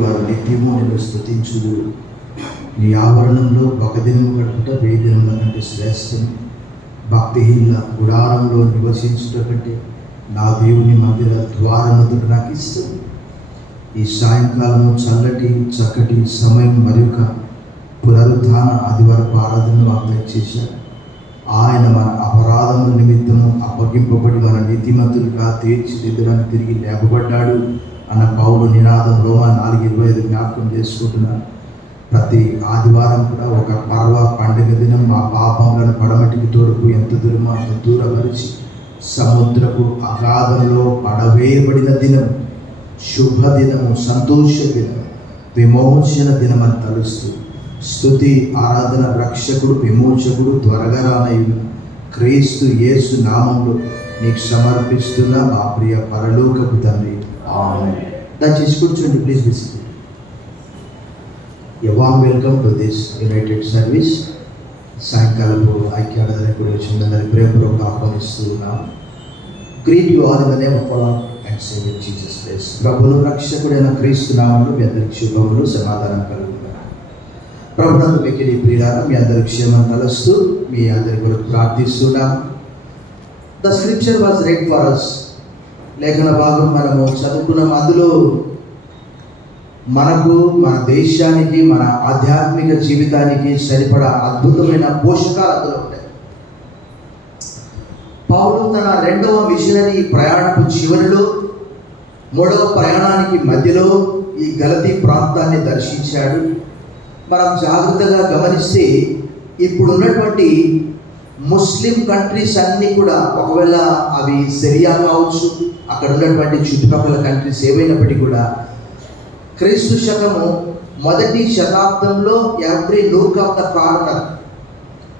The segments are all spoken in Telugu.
వారు నిత్యము నిన్ను స్తుతించుదు. నీ ఆవరణంలో ఒక దినము గడుపుట 1000 దినముల కంటే శ్రేష్టం. భక్తిహీనుల గుడారంలో నివసించుట కంటే నా దేవుని మందిర ద్వారముదుట నాకు ఇష్టం. ఈ సాయంకాలము చక్కటి సమయం మరొక పునరుత్థాన ఆదివారపు ఆరాధనను వాగ్దానం చేశారు. ఆయన మన అపరాధముల నిమిత్తము అప్పగింపబడి మన నీతిమంతులుగా తీర్చిదిద్దడానికి తిరిగి లేపబడ్డాడు అన్న పౌలు నినాదం రోమా 4:25 జ్ఞాపకం చేసుకుంటున్నాను. ప్రతి ఆదివారం కూడా ఒక పర్వ పండుగ దినం మా పాపములను పడమటికి తోడుకు ఎంత దూరమో అంత దూరపరిచి సముద్రపు అగాధంలో పడవేయబడిన దినం, శుభదినము, సంతోష దినం, విమోచన దినమని తలుస్తూ స్తుతి ఆరాధన రక్షకుడు విమోచకుడు త్వరగా రానయ్యున్న క్రీస్తు యేసు నామంలో నీకు సమర్పిస్తున్న మా ప్రియ పరలోకపు తండ్రి, ఆమేన్. దయచేసి కూర్చోండి, please be seated. A warm welcome to this united service. సాయంకాలపు ఐక్య ఆరాధనకు వచ్చిందని ప్రేమపూర్వకంగా ఆహ్వానిస్తూ ఉన్నాం. Greet you all in the name of our Lord and Saviour Jesus Christ. ప్రభువును రక్షకుడైన క్రీస్తు నామములో మీ అందరికీ శుభములు, సమాధానం కలుగును. ప్రభునందు మిక్కిలి ప్రియులారా, మీ అందరి క్షేమం తలస్తూ మీ అందరి కొరకు ప్రార్థిస్తున్నాం. The scripture was read for us. లేఖన భాగం మనము చదువుకున్నాం. అందులో మనకు, మన దేశానికి, మన ఆధ్యాత్మిక జీవితానికి సరిపడా అద్భుతమైన పోషకాలు అందులో ఉంటాయి. పౌలు తన 2వ మిషనరీ ప్రయాణపు చివరిలో 3వ ప్రయాణానికి మధ్యలో ఈ గలతీ ప్రాంతాన్ని దర్శించాడు. మనం జాగ్రత్తగా గమనిస్తే ఇప్పుడున్నటువంటి ముస్లిం కంట్రీస్ అన్నీ కూడా, ఒకవేళ అవి సిరియా కావచ్చు, అక్కడ ఉన్నటువంటి చుట్టుపక్కల కంట్రీస్ ఏవైనప్పటికీ కూడా, క్రీస్తు శకము 1వ శతాబ్దంలో every nook of the corner,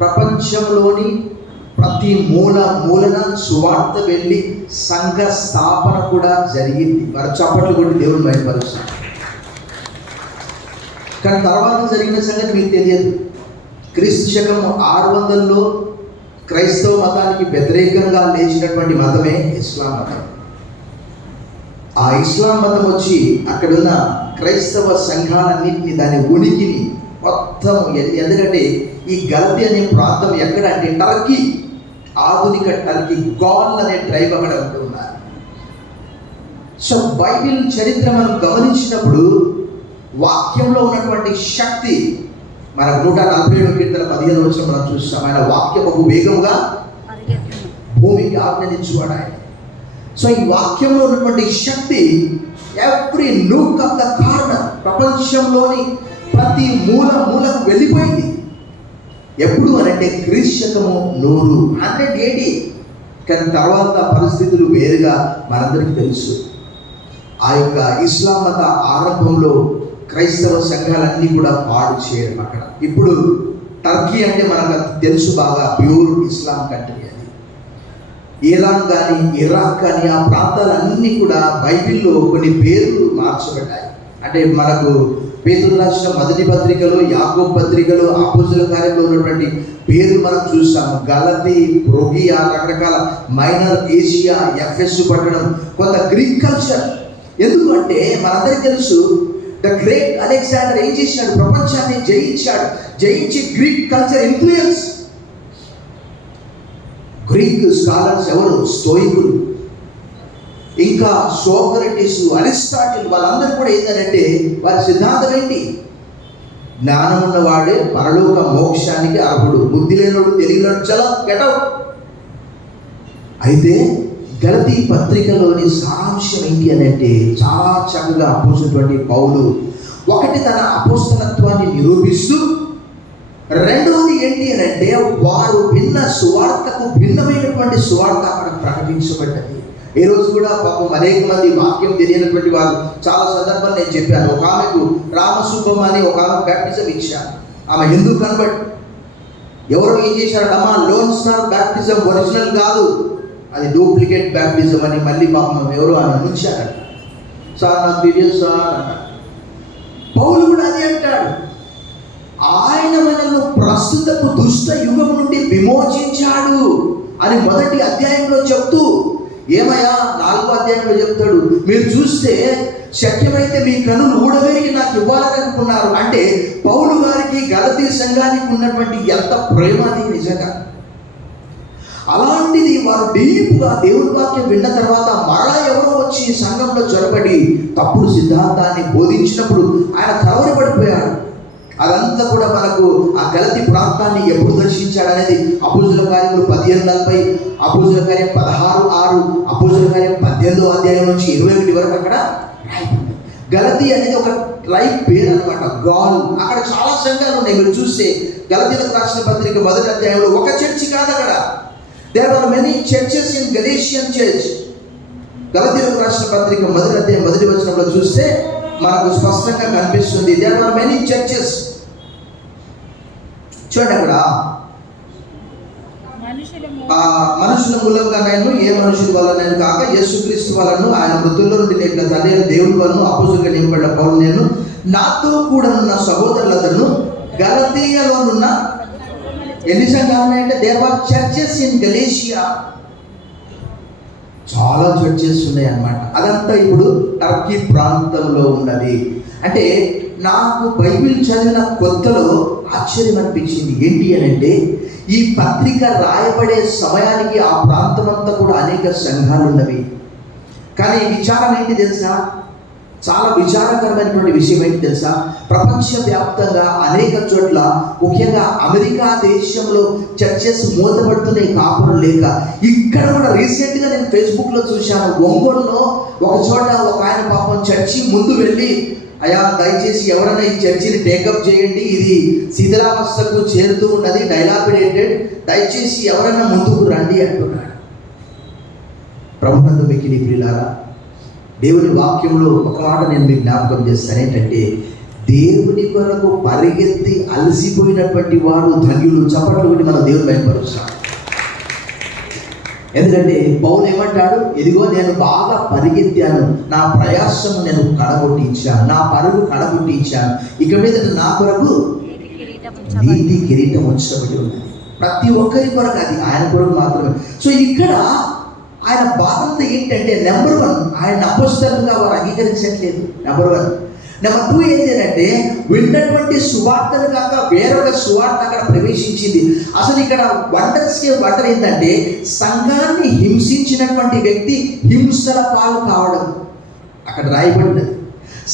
ప్రపంచంలోని ప్రతి మూలన సువార్త వెళ్ళి సంఘ స్థాపన కూడా జరిగింది. మరి చప్పట్లు కొట్టి దేవుని బయటపరుస్తారు. కానీ తర్వాత జరిగిన సంగతి మీకు తెలియదు. క్రీస్తు శకము 600లో క్రైస్తవ మతానికి వ్యతిరేకంగా లేచినటువంటి మతమే ఇస్లాం మతం. ఆ ఇస్లాం మతం వచ్చి అక్కడున్న క్రైస్తవ సంఘాలన్నింటినీ, దాని ఉనికిని మొత్తం, ఎందుకంటే ఈ గలతీ అనే ప్రాంతం ఎక్కడ అంటే టర్కీ, ఆధునిక టర్కీ, గాల్ అనే ట్రైబ్ అక్కడ ఉంటున్నారు. సో బైబిల్ చరిత్ర మనం గమనించినప్పుడు వాక్యంలో ఉన్నటువంటి శక్తి, మనకు 147 కీర్తన 15 వచనం మనం చూస్తాం. ఆయన వాక్యం బహు వేగముగా భూమికి ఆజ్ఞానించువాడు ఆయన. సో ఈ వాక్యంలో ఉన్నటువంటి శక్తి every nook of the corner, ప్రపంచంలోని ప్రతి మూలకు వెళ్ళిపోయింది. ఎప్పుడు అనంటే క్రీస్తు శకము 100 AD. కానీ తర్వాత పరిస్థితులు వేరుగా మనందరికీ తెలుసు. ఆ యొక్క ఇస్లాం మత ఆరంభంలో క్రైస్తవ సంఘాలన్నీ కూడా పాడు చేయడం అక్కడ. ఇప్పుడు టర్కీ అంటే మనకు తెలుసు బాగా, ప్యూర్ ఇస్లాం కంట్రీ అది. ఇరాన్ కానీ, ఇరాక్ కానీ, ఆ ప్రాంతాలన్నీ కూడా బైబిల్లో కొన్ని పేర్లు మార్చబడ్డాయి. అంటే మనకు పేతురు రాసిన 1వ పత్రికలో, యాకోబు పత్రికలో, అపోస్తలుల కార్యంలో ఉన్నటువంటి పేర్లు మనం చూస్తాము. గలతీ, ఫ్రోగియా, రకరకాల మైనర్ ఏషియా, ఎఫెస్ పట్టణం, కొంత గ్రీక్ కల్చర్. ఎందుకంటే మనందరికీ తెలుసు, ద గ్రేట్ అలెగ్జాండర్ ఏం చేశాడు? ప్రపంచాన్ని జయించాడు. జయించి Greek culture influence. Greek scholars ఎవరు? స్టోయికులు, ఇంకా సోక్రటీస్, అరిస్టాటిల్, వాళ్ళందరూ కూడా ఏంటంటే వారి సిద్ధాంతం ఏంటి? జ్ఞానం ఉన్నవాడే పరలోక మోక్షానికి అర్హుడు, బుద్ధి లేనోడు, తెలియనోడు చలో గెట్ అవుట్. అయితే గలతీ పత్రికలోని సారాంశం ఏంటి అని అంటే, చాలా చక్కగా అపోస్తులైనటువంటి పౌలు ఒకటి తన అపోస్తలత్వాన్ని నిరూపిస్తూ, రెండవది ఏంటి అని అంటే వారు విన్న సువార్తకు భిన్నమైనటువంటి సువార్త అక్కడ ప్రకటించబడ్డది. ఈ రోజు కూడా పాపం అనేక మంది వాక్యం తెలియనటువంటి వారు, చాలా సందర్భాలు నేను చెప్పాను. ఒక ఆమెకు రామసుబ్బమ్మ అని ఒక ఆమె బ్యాప్టిజం ఇచ్చారు. ఆమె హిందూ కన్వర్ట్. ఎవరో ఏం చేశారమ్మా, లోన్ స్టార్ బ్యాప్టిజం ఒరిజినల్ కాదు, అది డూప్లికేట్ బ్యాప్టిజం అని మళ్ళీ పాపం ఎవరో ఆమె ఉంచారట. సార్ నాకు తెలియదు సార్ అంట. పౌలు కూడా అదే అంటాడు. ఆయన మనల్ని ప్రస్తుతపు దుష్ట యుగం నుండి విమోచించాడు అని 1వ అధ్యాయంలో చెప్తూ, ఏమయ్యా 4వ అధ్యాయంలో చెప్తాడు, మీరు చూస్తే శక్యమైతే మీ కన్నులు ఊడబెరిగి నాకు ఇవ్వాలని అనుకున్నారు. అంటే పౌలు గారికి గలతీ సంఘానికి ఉన్నటువంటి ఎంత ప్రేమ అది నిజంగా. అలాంటిది వారు డీప్గా దేవుని వాక్యం విన్న తర్వాత మరలా ఎవరో వచ్చి సంఘంలో జొరబడి తప్పుడు సిద్ధాంతాన్ని బోధించినప్పుడు ఆయన కలవరపడిపోయాడు. అదంతా కూడా మనకు ఆ గలతీ ప్రాంతాన్ని ఎప్పుడు దర్శించాడు అనేది అపోస్తలుల కార్యములు 15:40, అపోస్తలుల కార్యం 16:6, అపోస్తలుల కార్యం 18వ అధ్యాయం నుంచి 21 వరకు అక్కడ గలతీ అనేది ఒక ట్రైబ్ పేరు అనమాట, గాల్. అక్కడ చాలా సంఘాలు ఉన్నాయి. మీరు చూస్తే గలతీలకు రాసిన పత్రిక 1వ అధ్యాయంలో ఒక చర్చి కాదు అక్కడ. There were many churches in Galatian church. గలతీలకు రాసిన పత్రిక 1వ అధ్యాయం 1వ వచనంలో చూస్తే మనకు స్పష్టంగా కనిపిస్తుంది. There were many churches. చూడండి అక్కడ మనుషుల మూలంగా నేను ఏ మనుషుల వల్ల నేను కాక యేసుక్రీస్తు వలను ఆయన మృతుల్లో నుండి లేపిన తండ్రి దేవుని వలను అపోస్తలుగా నియమబడిన పౌలు నేను నాతో కూడా ఉన్న సహోదరులందరూ గలతీయలోనున్న ఎన్ని సంఘాలు ఉన్నాయంటే దేర్ ఆర్ చర్చెస్ ఇన్ గలేషియా. చాలా చర్చెస్ ఉన్నాయి అన్నమాట. అదంతా ఇప్పుడు టర్కీ ప్రాంతంలో ఉన్నది. అంటే నాకు బైబిల్ చదివిన కొత్తలో ఆశ్చర్యం అనిపించింది. ఏంటి అని అంటే ఈ పత్రిక రాయబడే సమయానికి ఆ ప్రాంతం అంతా కూడా అనేక సంఘాలు ఉన్నవి. కానీ విచారం ఏంటి తెలుసా? చాలా విచారకరమైనటువంటి విషయం ఏంటి తెలుసా? ప్రపంచవ్యాప్తంగా అనేక చోట్ల, ముఖ్యంగా అమెరికా దేశంలో చర్చెస్ మూతపడుతున్నాయి కాపురం లేక. ఇక్కడ కూడా రీసెంట్గా నేను ఫేస్బుక్లో చూశాను. ఒంగోలులో ఒక చోట ఒక ఆయన పాపం చర్చి ముందు వెళ్ళి, అయ్యా దయచేసి ఎవరైనా ఈ చర్చిని టేకప్ చేయండి, ఇది శిథిలావస్థకు చేరుతూ ఉన్నది, డైలాపిడేటెడ్, దయచేసి ఎవరైనా ముందుకు రండి అంటున్నాడు. ప్రభునందు మిక్కిలి ప్రియులారా, దేవుని వాక్యంలో ఒక మాట నేను మీకు జ్ఞాపకం చేస్తాను. ఏంటంటే దేవుని కొరకు పరిగెత్తి అలసిపోయినటువంటి వారు ధన్యులు. చప్పట్లు కొట్టి మనం దేవుని బయలుపరుస్తాం. ఎందుకంటే పౌలు ఏమంటాడు? ఇదిగో నేను బాగా పరిగెత్తాను, నా ప్రయాసము నేను కడగొట్టించాను, నా పరుగు కడగొట్టించాను, ఇక మీద నా కొరకు నీతి కిరీటం ఉంచబడి ఉన్నది. ప్రతి ఒక్కరి కొరకు, అది ఆయన కొరకు మాత్రమే. సో ఇక్కడ ఆయన బాధ్యత ఏంటంటే నెంబర్ 1 ఆయన అపోస్తలుగా వారు అంగీకరించట్లేదు. నెంబర్ 1. నెంబర్ 2 ఏంటంటే విన్నటువంటి సువార్తను కాక వేరొక సువార్త అక్కడ ప్రవేశించింది. అసలు ఇక్కడ వండర్ ఏంటంటే సంఘాన్ని హింసించినటువంటి వ్యక్తి హింసల పాలు కావడం అక్కడ రాయబడినది.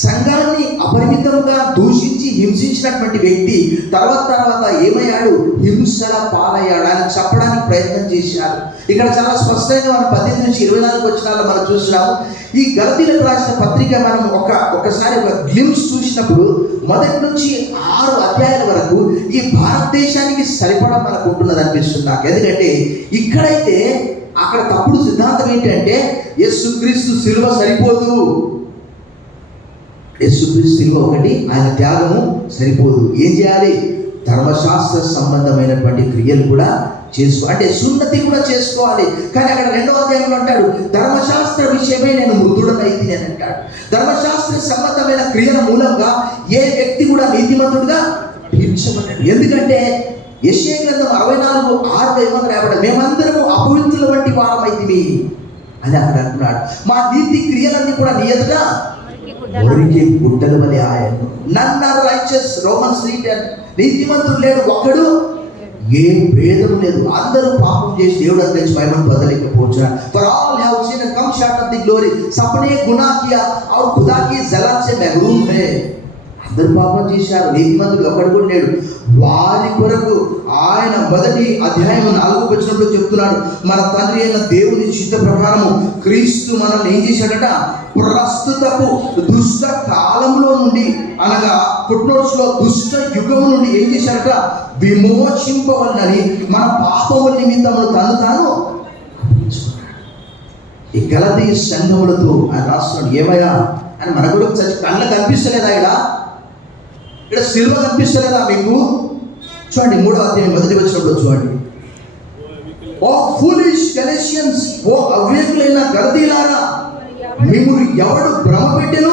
సంఘాన్ని అపరిమితంగా దూషించి హింసించినటువంటి వ్యక్తి తర్వాత ఏమయ్యాడు? హింసల పాలయ్యాడు. ఆయన చెప్పడానికి ప్రయత్నం చేశారు. ఇక్కడ చాలా స్పష్టంగా మనం 18 నుంచి 24 వచనాల్లో మనం చూస్తున్నాము. ఈ గలతీలకు రాసిన పత్రిక మనం ఒకసారి ఒక గ్లిమ్స్ చూసినప్పుడు 1 నుంచి 6 అధ్యాయాల వరకు ఈ భారతదేశానికి సరిపడా మనకు ఉంటున్నది అనిపిస్తుంది నాకు. ఎందుకంటే ఇక్కడైతే అక్కడ తప్పుడు సిద్ధాంతం ఏంటంటే యేసుక్రీస్తు సిలువ సరిపోదు, యేసుక్రీస్తు సిలువ ఒకటి, ఆయన త్యాగము సరిపోదు. ఏం చేయాలి? ధర్మశాస్త్ర సంబంధమైనటువంటి క్రియలు కూడా అంటే సున్నతి కూడా చేసుకోవాలి. కానీ అక్కడ 2వ అధ్యాయంలో అంటాడు, ధర్మశాస్త్ర విషయమై నేను మృతుడనైతి అని అంటాడు. ధర్మశాస్త్ర సంబంధమైన క్రియల మూలంగా ఏ వ్యక్తి కూడా నీతిమంతుడుగా తీర్చబడ్డాడు. ఎందుకంటే యెషయా గ్రంథం 64:6 ఏమని రాయబడ్డాడు? మేమందరము అపవిత్రుల వంటి వారమైతిమి అని అక్కడ అంటున్నాడు. మా నీతి క్రియలన్నీ కూడా నీ ఎదుట మురికి గుడ్డల వలె ఆయను. నన్ ఆర్ రైచస్, రోమన్స్ 3:10. నీతిమంతుడు లేడు ఒక్కడు, ఏ భేదం లేదు, అందరూ పాపం చేసి దేవుడు అందించి మహిమను పొందలేకపోవచ్చు. For all have sinned and come short of the glory, सबने गुनाह किया और खुदा की जलाल से महरूम है. అందరూ పాపం చేశారు, నీతిమంతుడు ఒక్కడు కూడా లేడు. వారి కొరకు ఆయన 1వ అధ్యాయం 4వ వచనంలో చెప్తున్నాడు, మన తండ్రి అయిన దేవుని చిత్త ప్రకారము క్రీస్తు మనల్ని ఏం చేశాడట? ప్రస్తుతపు దుష్ట కాలంలో నుండి, అనగా ఫుట్నోట్స్లో దుష్ట యుగం నుండి ఏం చేశాడట? విమోచింపవలనని మన పాపముల నిమిత్తమును తాను ఈ గలతీ సంఘములతో ఆయన రాస్తున్నాడు. ఏమయ్యా అని మన కూడా కళ్ళ కనిపిస్తలేదా? ఇక్కడ సిలువ కనిపిస్తలేదా మీకు? చూడండి 3వ అధ్యాయం 1వ వచనంలో చూడండి. ఓ ఫూలిష్ గలేషియన్స్, ఓ అవివేకులైన గలతీయులారా, మిమ్మును ఎవడు భ్రమ పెట్టెను?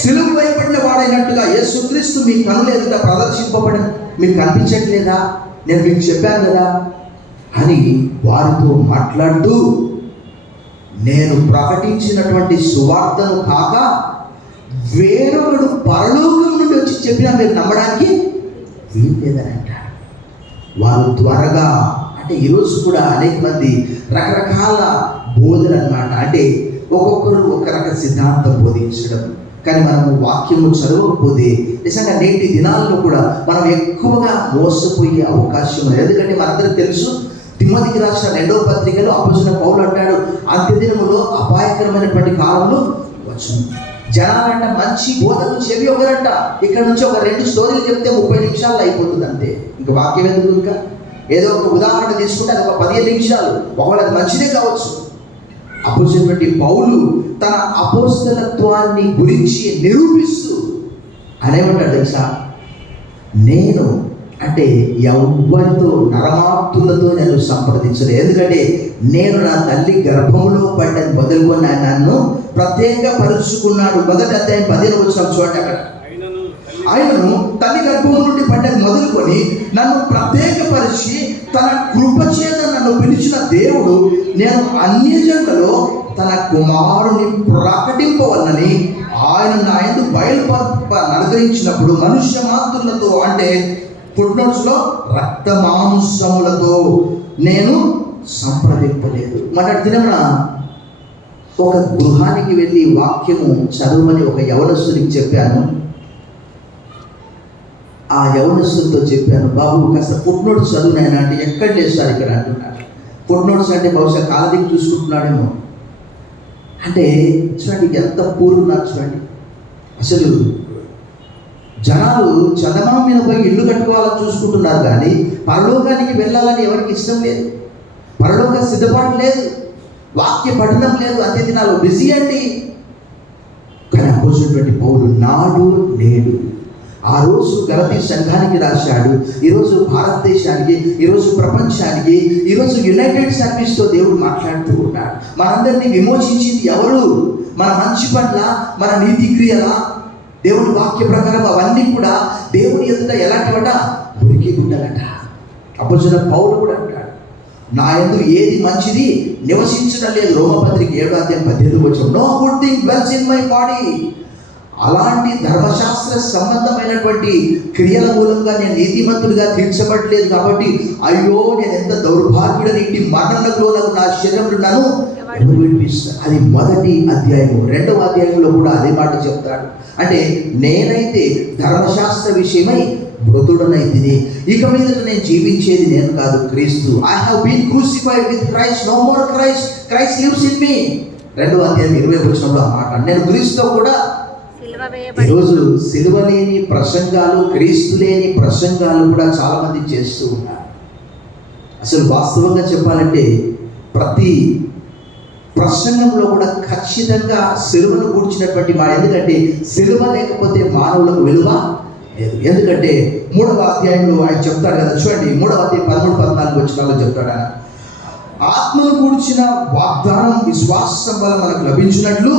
సిలువ వేయబడిన వాడైనట్టుగా యేసుక్రీస్తు మీ కనుల ఎదుట ప్రదర్శింపబడి మీకు కనిపించట్లేదా? నేను మీకు చెప్పాను కదా అని వారితో మాట్లాడుతూ, నేను ప్రకటించినటువంటి సువార్తను కాక వేరొకడు పరలోక చెప్పినా మీరు నమ్మడానికి వీల్లేదని అంటాడు. వారు త్వరగా, అంటే ఈరోజు కూడా అనేక మంది రకరకాల బోధన అన్నమాట, అంటే ఒక్కొక్కరు ఒక రకం సిద్ధాంతం బోధించడం. కానీ మనము వాక్యము చదవకపోతే నిజంగా నేటి దినాల్లో కూడా మనం ఎక్కువగా మోసపోయే అవకాశం ఉంది. ఎందుకంటే మనందరికీ తెలుసు, తిమోతికి రాసిన 2వ పత్రికలో అపోస్తలుడైన పౌలు అంటాడు, అంత్యదినములో అపాయకరమైనటువంటి కాలంలో వచ్చును. జనాలంట మంచి బోధకు చెవి ఒకరంట. ఇక్కడ నుంచి ఒక 2 స్టోరీలు చెప్తే 30 నిమిషాల్లో అయిపోతుంది అంతే. ఇంకా వాక్యం ఎందుకు? ఇంకా ఏదో ఒక ఉదాహరణ తీసుకుంటే అది ఒక 15 నిమిషాలు, ఒకవేళ అది మంచిదే కావచ్చు. అపోస్తలుడైన పౌలు తన అపోస్తలత్వాన్ని గురించి నిరూపిస్తూ అనేమంటాడు తెలుసా, నేను అంటే ఎవరితో నరమార్తులతో నేను సంప్రదించలేదు. ఎందుకంటే నేను నా తల్లి గర్భంలో పడ్డని మొదలుకొని ఆయన నన్ను ప్రత్యేకపరుచుకున్నాడు. మొదటి అధ్యాయం 15 వచనం చూడండి. అక్కడ ఆయనను తల్లి గర్భం నుండి పడ్డది మొదలుకొని నన్ను ప్రత్యేకపరిచి తన కృపచేత నన్ను పిలిచిన దేవుడు నేను అన్యజనులలో తన కుమారుని ప్రకటింపవలనని ఆయన నా యందు అనుగ్రహించినప్పుడు మనుష్య మాతృలతో, అంటే ఫుట్నోట్స్లో రక్త మాంసములతో నేను సంప్రదింపలేదు. మన దినమున ఒక గృహానికి వెళ్ళి వాక్యము చదవమని ఒక యవనస్తునికి చెప్పాను. ఆ యవనస్తులతో చెప్పాను, బాబు కాస్త ఫుట్నోట్స్ చదువునైనా అంటే ఎక్కడ లేదు సార్ ఇక్కడ అంటున్నాడు. ఫుట్నోట్స్ అంటే బహుశా కాలదికి చూసుకుంటున్నాడేమో. అంటే చూడండి ఎంత పూర్వున్నారు చూడండి. అసలు జనాలు చందమామ మీద పోయి ఇల్లు కట్టుకోవాలని చూసుకుంటున్నారు, కానీ పరలోకానికి వెళ్ళాలని ఎవరికి ఇష్టం లేదు. పరలోక సిద్ధపాటు లేదు, వాక్య పఠనం లేదు, అన్ని దినాలు బిజీ అండి. కానీ అపోస్తలుడైన పౌలు నాడు నేడు, ఆ రోజు గలతీ సంఘానికి రాశాడు, ఈరోజు భారతదేశానికి, ఈరోజు ప్రపంచానికి, ఈరోజు యునైటెడ్ సర్వీస్తో దేవుడు మాట్లాడుతూ ఉన్నాడు. మనందరినీ విమోచించింది ఎవరు? మన మంచి పట్ల, మన నీతి క్రియల, దేవుని వాక్య ప్రకారం అవన్నీ కూడా దేవుని ఎదుట ఎలాంటివట? మురికి గుండలట. అపోస్తలుడైన పౌలు కూడా అంటాడు, నా యందు ఏది మంచిది నివసించడం లేదు. రోమపత్రిక 7వ అధ్యాయం 18వ వచనం, no good thing dwells in my body. అలాంటి ధర్మశాస్త్ర సంబంధమైనటువంటి క్రియల మూలంగా నేను నీతిమంతుడిగా తీర్చబడలేదు కాబట్టి అయ్యో నేను ఎంత దౌర్భాగ్యుడని, ఇంటి మరణంలో నా శరీరంలో నన్ను ఎవరు విడిపిస్తారు. అది మొదటి అధ్యాయము. 2వ అధ్యాయంలో కూడా అదే మాట చెప్తాడు. అంటే నేనైతే ధర్మశాస్త్ర విషయమై మృతుడనైతిని, ఇక మీద నేను జీవించేది నేను కాదు, క్రీస్తు. I have been crucified with Christ, no more Christ, Christ lives in me. 2వ అధ్యాయం 20వ వచనంలో ఆ మాట. నేను క్రీస్తుతో కూడా. ఈరోజు సిలువ లేని ప్రసంగాలు, క్రీస్తు లేని ప్రసంగాలు కూడా చాలా మంది చేస్తూ ఉన్నారు. అసలు వాస్తవంగా చెప్పాలంటే ప్రతి ప్రసంగంలో కూడా ఖచ్చితంగా సిలువను కూర్చున్నటువంటి మాట. ఎందుకంటే సిలువ లేకపోతే మానవులకు విలువ లేదు. ఎందుకంటే 3వ అధ్యాయంలో ఆయన చెప్తాడు కదా, చూడండి 3వ అధ్యాయం 13-14 వచనాల్లో చెప్తాడు ఆయన, ఆత్మను కూర్చిన వాగ్దానం విశ్వాసం వల్ల మనకు లభించినట్లు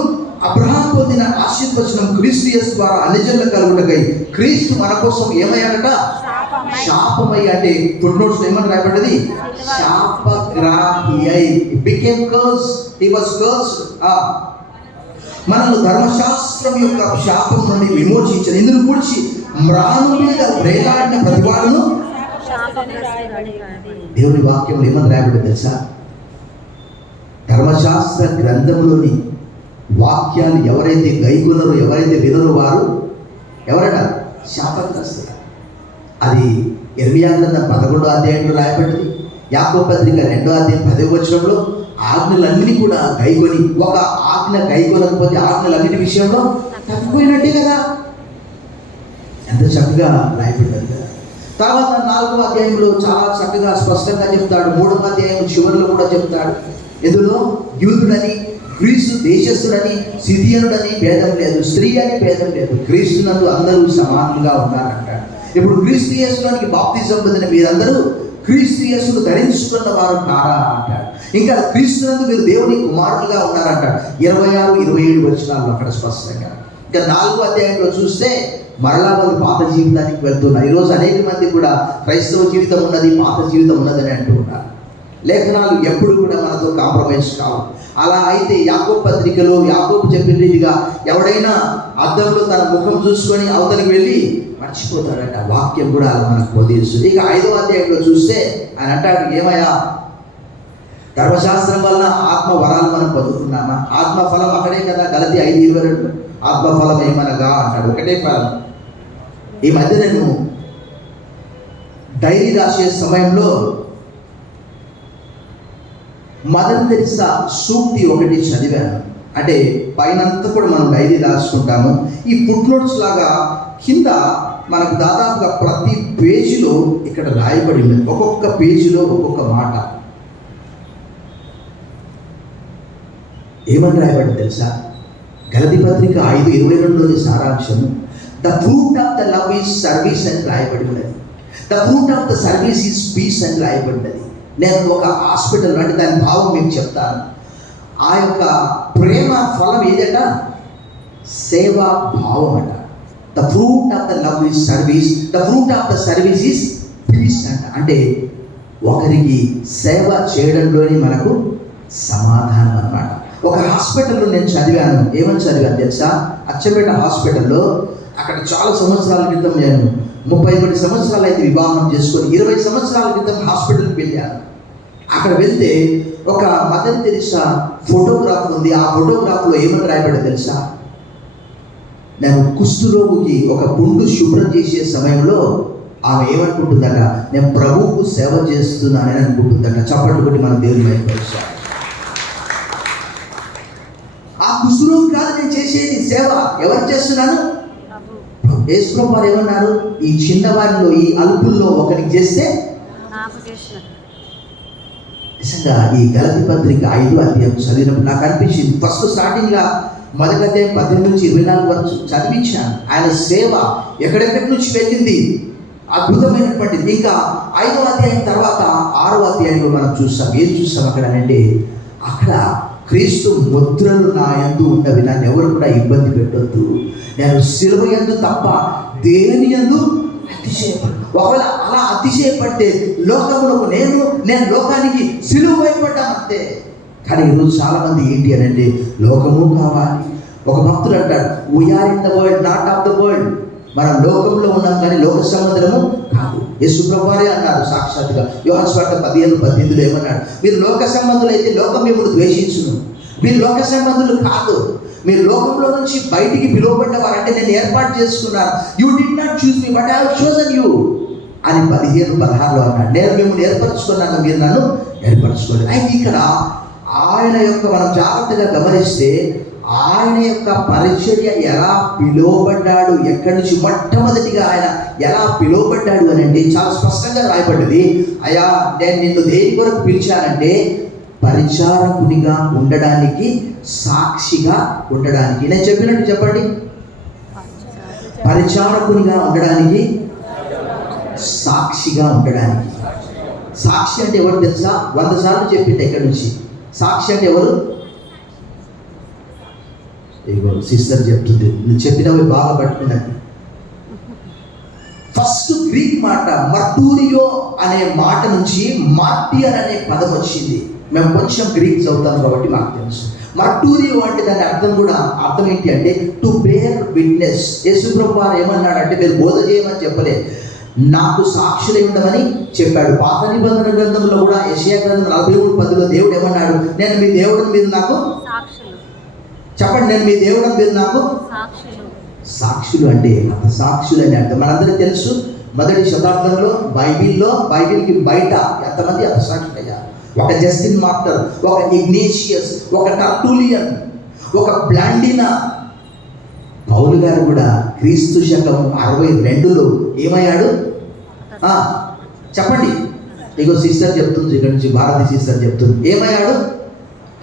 అబ్రహాం పొందిన ఆశీర్వచనం క్రీస్తు యేసు ద్వారా అన్యజనులకు కలుగుటకై క్రీస్తు మన కోసం ఏమయ్యాడట? శాపమై. అంటే ఫుట్నోట్స్ ఏమని రాయబడ్డది? శాపగ్రాహి. Became curse, he was cursed. మనల్ని ధర్మశాస్త్రం యొక్క శాపం నుండి విమోచించాడు. ఇందును కూర్చి మ్రాను మీద వేలాడిన ప్రతివాడును దేవుని వాక్యంలో ఏమని రాయబడ్డది తెలుసా? ధర్మశాస్త్ర గ్రంథంలోని వాక్యాలు ఎవరైతే గైకొనరో, ఎవరైతే వినరో వారు ఎవరట? శాపగ్రస్తులు. అది ఇర్మియా గ్రంథం 11వ అధ్యాయంలో రాయబడింది. యాకోబు పత్రిక 2వ అధ్యాయం 10వ వచనంలో ఆజ్ఞలన్నీ కూడా గైకొని, ఒక ఆజ్ఞ గైకొనకపోతే ఆజ్ఞలన్నిటి విషయంలో తప్పిపోయినట్టే కదా. ఎంత చక్కగా రాయబడ్డారు కదా. తర్వాత 4వ అధ్యాయంలో చాలా చక్కగా స్పష్టంగా చెప్తాడు. 3వ అధ్యాయం చివరిలో కూడా చెప్తాడు, ఇందులో యూదుడని, క్రీస్తు దేశస్థుడని, సిథియనుడని భేదం లేదు, స్త్రీ అని భేదం లేదు, క్రీస్తునందు అందరూ సమానంగా ఉన్నారంటాడు. ఇప్పుడు క్రీస్తు యేసులోనికి బాప్తిజం పొందిన మీరందరూ క్రీస్తు యేసును ధరించుకున్న వారు కారా అంటాడు. ఇంకా క్రీస్తునందు మీరు దేవుని కుమారులుగా ఉన్నారంటాడు. 26, 27 వచనాలు అక్కడ స్పష్టంగా. ఇంకా 4వ అధ్యాయంలో చూస్తే మరలా వాళ్ళు పాత జీవితానికి వెళ్తున్నారు. ఈరోజు అనేక మంది కూడా క్రైస్తవ జీవితం ఉన్నది, పాత జీవితం ఉన్నదని అంటూ ఉన్నారు. లేఖనాలు ఎప్పుడు కూడా మనతో కాంప్రమైజ్ కావు. అలా అయితే యాకోబు పత్రికలో యాకోబు చెప్పిన రీతిగా ఎవడైనా అద్దంలో తన ముఖం చూసుకొని అవతలికి వెళ్ళి మర్చిపోతాడట. వాక్యం కూడా అలా మనకు బోధిస్తుంది. ఇక 5వ అధ్యాయంలో చూస్తే ఆయన అంటాడు, ఏమయ్యా ధర్మశాస్త్రం వల్ల ఆత్మ వరాలు మనం పొందుతున్నామా? ఆత్మఫలం అక్కడే కదా, గలతీ 5:22 ఆత్మఫలం ఏమనగా అంటాడు, ఒకటే ఫలం. ఈ మధ్య నేను డైరీ రాసే సమయంలో మదర్ తెరిసా సూక్తి ఒకటి చదివాను. అంటే పైనంతా కూడా మనం డైరీ రాసుకుంటాము. ఈ ఫుట్ నోట్స్ లాగా కింద మనకు దాదాపుగా ప్రతి పేజీలో ఇక్కడ రాయబడి ఉంది. ఒక్కొక్క పేజీలో ఒక్కొక్క మాట. ఏమని రాయబడి తెలుసా? గలతీ పత్రిక 5:22లోని సారాంశము, the fruit of the love is service అని రాయబడి ఉన్నది. The fruit of the service is peace అని రాయబడినది. నేను ఒక హాస్పిటల్ అంటే దాని భావం మీకు చెప్తాను. ఆ యొక్క ప్రేమ ఫలం ఏదట? సేవా భావం అట. The fruit of the love is service, the fruit of the service is peace అంట. అంటే ఒకరికి సేవ చేయడంలోని మనకు సమాధానం అన్నమాట. ఒక హాస్పిటల్లో నేను చదివాను. ఏమని చదివాను తెలుసా? అచ్చంపేట హాస్పిటల్లో అక్కడ చాలా సంవత్సరాల క్రితం, నేను 31 సంవత్సరాలు అయితే వివాహం చేసుకొని 20 సంవత్సరాల క్రితం హాస్పిటల్కి వెళ్ళాను. అక్కడ వెళ్తే ఒక మదర్ తెరిసా ఫోటోగ్రాఫ్ ఉంది. ఆ ఫోటోగ్రాఫ్లో ఏమని రాయబడి తెలుసా? నేను కుష్ఠరోగికి ఒక పుండు శుభ్రం చేసే సమయంలో ఆమె ఏమనుకుంటుందట? నేను ప్రభువుకు సేవ చేస్తున్నానని అనుకుంటుందట. చప్పట్లు కొట్టి మన దేవుని మైపరిచాలి. ఆ కుష్ఠరోగి కాదు నేను చేసేది సేవ. ఎవరు చేస్తున్నాను? యేసు ప్రభువు ఏమన్నారు? ఈ చిన్నవారిలో, ఈ అల్పుల్లో ఒకరికి చేస్తే నిజంగా ఈ గలతీ పత్రిక 5వ అధ్యాయం చదివినప్పుడు నాకు అనిపించింది, ఫస్ట్ స్టార్టింగ్గా మొదటి అధ్యాయం 18 నుంచి 24 వరకు చదివించాను. ఆయన సేవ ఎక్కడెక్కడి నుంచి వెళ్ళింది, అద్భుతమైనటువంటిది. ఇంకా 5వ అధ్యాయం తర్వాత 6వ అధ్యాయంలో మనం చూస్తాం. ఏం చూస్తాం అక్కడ అంటే, అక్కడ క్రీస్తు ముద్రలు నా యందు ఉన్నవి, నన్ను ఎవరు కూడా ఇబ్బంది పెట్టొద్దు, నేను సిలువ యందు తప్ప దేని యందు అతిశయపడు. ఒకవేళ అలా అతిశయపడితే లోకములకు నేను లోకానికి సిలువ భయపడ్డాను అంతే. కానీ ఈరోజు చాలా మంది ఏంటి అని అంటే, లోకము కావాలి. ఒక భక్తుడు అంటాడు, we are in the world not of the world. మనం లోకంలో ఉన్నాం కానీ లోక సంబంధము కాదు. యేసు ప్రభువారే అన్నారు సాక్షాత్తుగా యోహాను సువార్త 15:18 ఏమన్నాడు? మీరు లోక సంబంధులు అయితే లోకం మిమ్మల్ని ద్వేషించును. మీరు లోక సంబంధులు కాదు, మీరు లోకంలో నుంచి బయటికి పిలువబడ్డవారు. అంటే నేను ఏర్పాటు చేసుకున్నాను. You did not choose me but I have chosen you అని 15:16లో అన్నాడు. నేను మిమ్మల్ని ఏర్పరచుకున్నాను, మీరు నన్ను ఏర్పరచుకోలేదు. అయితే ఇక్కడ ఆయన యొక్క మనం జాగ్రత్తగా గమనిస్తే ఆయన యొక్క పరిచర్య ఎలా పిలువబడ్డాడు, ఎక్కడి నుంచి మొట్టమొదటిగా ఆయన ఎలా పిలువబడ్డాడు అని అంటే చాలా స్పష్టంగా రాయబడ్డది. అయ్యా నేను నిన్ను దేని కొరకు పిలిచానంటే పరిచారకునిగా ఉండడానికి, సాక్షిగా ఉండడానికి. నేను చెప్పినట్టు చెప్పండి, పరిచారకునిగా ఉండడానికి, సాక్షిగా ఉండడానికి. సాక్షి అంటే ఎవరు తెలుసా? 100 సార్లు చెప్పింది ఎక్కడి నుంచి. సాక్షి అంటే ఎవరు? ఇగో సిస్టర్ చెప్తుంది, నువ్వు చెప్పినవి బాగా పట్టుకున్నది. ఫస్ట్ గ్రీక్ మాట మర్టూరియో అనే మాట నుంచి మార్టియర్ అనే పదం వచ్చింది. మేము కొంచెం గ్రీక్ చదువుతాం కాబట్టి మాకు తెలుసు. మర్టూరియో అంటే దాని అర్థం ఏంటి అంటే టు బేర్ విట్నెస్. యేసు ప్రభువు వారు ఏమన్నాడంటే, మీరు బోధ చేయమని చెప్పలేదు, నాకు సాక్షులై ఉండమని చెప్పాడు. పాత నిబంధన గ్రంథంలో కూడా యెషయా గ్రంథం 43:10లో దేవుడు ఏమన్నాడు? నేను మీ దేవుడు, మీరు నాకు చెప్పండి, నేను మీ దేవుడు, మీరు నాకు సాక్షులు. అంటే సాక్షులు అని అర్థం మనందరికీ తెలుసు. మొదటి శతాబ్దంలో బైబిల్కి బయట ఎంతమంది సాక్షులయ్యారు? ఒక జస్టిన్ మార్టర్, ఒక ఇగ్నేషియస్, ఒక టర్టూలియన్, ఒక బ్లాండినా. పౌలు గారు కూడా క్రీస్తు శకం 62లో ఏమయ్యాడు? చెప్పండి. ఇగో సిస్టర్ చెప్తుంది, ఇక్కడ నుంచి భారతీ సిస్టర్ చెప్తుంది, ఏమయ్యాడు?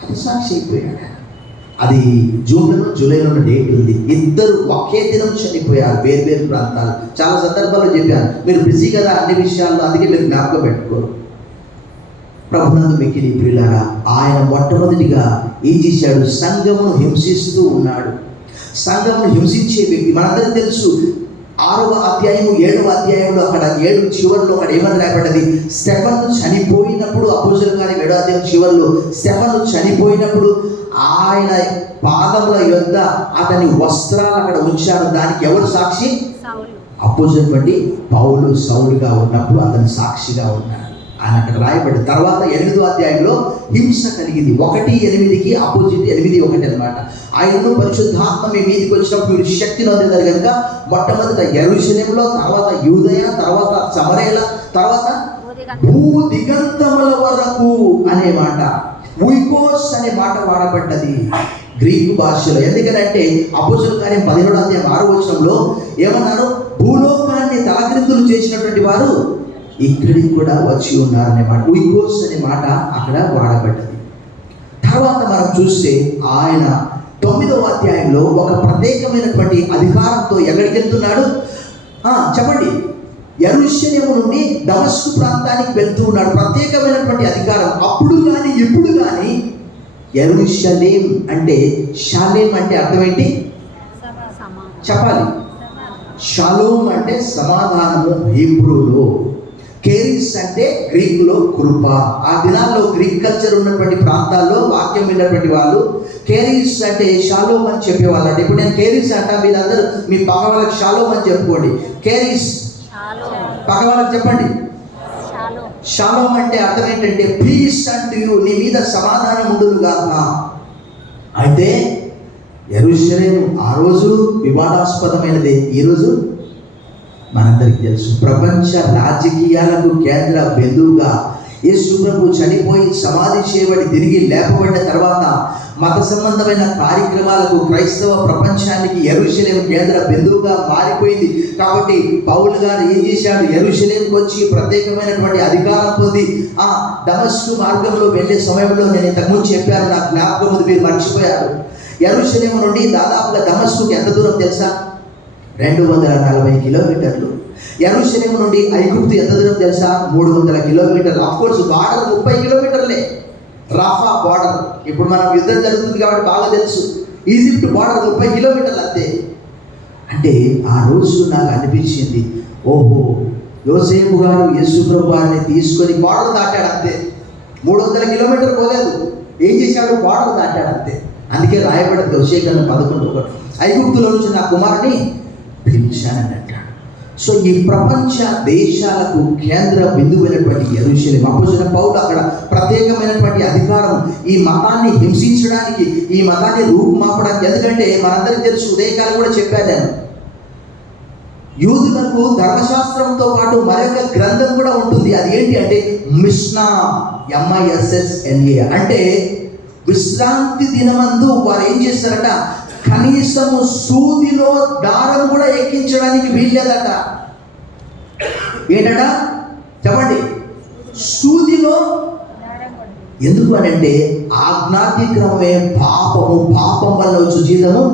అది సాక్షి అయిపోయాడు. అది జూలైలో డేట్ ఉంది. ఇద్దరు ఒకే దినం చనిపోయారు, వేరు ప్రాంతాలు. చాలా సందర్భాల్లో చెప్పాను, మీరు బిజీ కదా అన్ని విషయాల్లో, అందుకే మీరు జ్ఞాపకం పెట్టుకోరు. ప్రభునందు మిక్కిలి ప్రియులారా, ఆయన మొట్టమొదటిగా ఏం చేశాడు? సంఘమును హింసిస్తూ ఉన్నాడు. సంఘమును హింసించే వ్యక్తి. మనందరికీ తెలుసు, 6వ అధ్యాయం 7వ అధ్యాయంలో అక్కడ 7 చివరిలో అక్కడ ఏమని రాయబడ్డది, స్టెఫను చనిపోయినప్పుడు, అపోస్తలుల కార్యం 7వ అధ్యాయం చివరిలో స్టెఫను చనిపోయినప్పుడు ఆయన పాదముల యొద్ద అతని వస్త్రాలు అక్కడ ఉంచారు. దానికి ఎవరు సాక్షి? అపోజిట్ పౌలు సౌలుగా ఉన్నప్పుడు అతను సాక్షిగా ఉన్నాడు. ఆయన అక్కడ రాయబడి తర్వాత 8వ అధ్యాయంలో హింస కలిగింది. 1:8కి అపోజిట్ 8:1 అనమాట. ఆయనను పరిశుద్ధాత్మ మీ మీదకి వచ్చినప్పుడు మీరు శక్తిని పొందేదారు కనుక మొట్టమొదట యెరూషలేములో, తర్వాత యూదయ, తర్వాత సమరయ, తర్వాత భూదిగంతముల వరకు అనే మాట, ఉయికోస్ అనే మాట వాడబడ్డది గ్రీకు భాషలో. ఎందుకంటే అపోస్తలుల కార్యం 17వ అధ్యాయం 6వ వచనంలో ఏమన్నారు, భూలోకాన్ని తలక్రిందులు చేసినటువంటి వారు ఇక్కడికి కూడా వచ్చి ఉన్నారనే మాట, ఉయికోస్ అనే మాట అక్కడ వాడబడ్డది. తర్వాత మనం చూస్తే ఆయన 9వ అధ్యాయంలో ఒక ప్రత్యేకమైనటువంటి అధికారంతో ఎక్కడికి వెళ్తున్నాడు చెప్పండి, యెరూషలేము నుండి దమస్కు ప్రాంతానికి వెళ్తూ ఉన్నాడు. ప్రత్యేకమైనటువంటి అధికారం. అప్పుడు కానీ ఇప్పుడు కానీ యెరూషలేం అంటే, షాలేం అంటే అర్థం ఏంటి చెప్పాలి? షాలోమ్ అంటే సమాధానము హీబ్రూలో, కేరిస్ అంటే గ్రీకులో కృప. ఆ దినాల్లో గ్రీక్ కల్చర్ ఉన్నటువంటి ప్రాంతాల్లో వాక్యం విన్నటువంటి వాళ్ళు కేరిస్ అంటే షాలోమ్ అని చెప్పేవాళ్ళు. అంటే ఇప్పుడు నేను కేరిస్ అంట, మీరందరూ మీ పక్క వాళ్ళకి షాలోమ్ అని చెప్పుకోండి. కేరిస్ పక్క వాళ్ళకి చెప్పండి. షాలోమ్ అంటే అర్థం ఏంటంటే పీస్ అంటూ యు, నీ మీద సమాధానం ఉండును గాక. అయితే యెరూషలేము ఆ రోజు వివాదాస్పదమైనదే. ఈరోజు మనందరికీ తెలుసు, ప్రపంచ రాజకీయాలకు కేంద్ర బిందువుగా యేసు ప్రభు చనిపోయి సమాధి చేయబడి తిరిగి లేపబడిన తర్వాత మత సంబంధమైన కార్యక్రమాలకు క్రైస్తవ ప్రపంచానికి యెరూషలేము కేంద్ర బిందువుగా మారిపోయింది. కాబట్టి పౌలు గారు ఏం చేశాడు, యెరూషలేముకు వచ్చి ప్రత్యేకమైనటువంటి అధికారం పొంది ఆ దమస్కు మార్గంలో వెళ్ళే సమయంలో నేను ఇంతకుముందు చెప్పాను, నాకు జ్ఞాపకం ఉంది, మీరు మర్చిపోయారు. యెరూషలేము నుండి దాదాపుగా దమస్కుకి ఎంత దూరం తెలుసా? 240 కిలోమీటర్లు. యెరూషలేము నుండి ఐగుప్తు ఎంత దూరం తెలుసా? 300 కిలోమీటర్లు. అఫ్కోర్స్ బార్డర్ 30 కిలోమీటర్లే, రాఫా బార్డర్. ఇప్పుడు మనం యుద్ధం జరుగుతుంది కాబట్టి బాగా తెలుసు, ఈజిప్ట్ బార్డర్ 30 కిలోమీటర్లు అంతే. అంటే ఆ రోజు నాకు అనిపించింది, ఓహో, యోసేపు గారు యేసు ప్రభు వారిని తీసుకొని బార్డర్ దాటాడు అంతే. 300 కిలోమీటర్ పోలేదు, ఏం చేశాడు? బార్డర్ దాటాడు అంతే. అందుకే రాయబడింది యోసేపు 11:1, ఐగుప్తులో నుంచి నా కుమారుని పిలిచానని అంటాడు. సో ఈ ప్రపంచ దేశాలకు కేంద్ర బిందువైనటువంటి యెరూషలేము. అపోస్తలుడైన పౌలు అక్కడ ప్రత్యేకమైనటువంటి అధికారం ఈ మతాన్ని హింసించడానికి, ఈ మతాన్ని రూపుమాపడానికి. ఎందుకంటే మనందరికీ తెలుసు, ఉదయకాలం కూడా చెప్పాను నేను, యూదులకు ధర్మశాస్త్రంతో పాటు మరొక గ్రంథం కూడా ఉంటుంది. అది ఏంటి అంటే మిష్నా, MISSNA. అంటే విశ్రాంతి దినమందు వారు ఏం చేస్తారట, కనీసము సూదిలో దారం కూడా ఎక్కించడానికి వీల్లేదట. ఏంటట చెప్పండి, సూదిలో. ఎందుకు అని అంటే ఆజ్ఞాతిక్రమమే పాపము, పాపం వల్ల వచ్చి జీతము.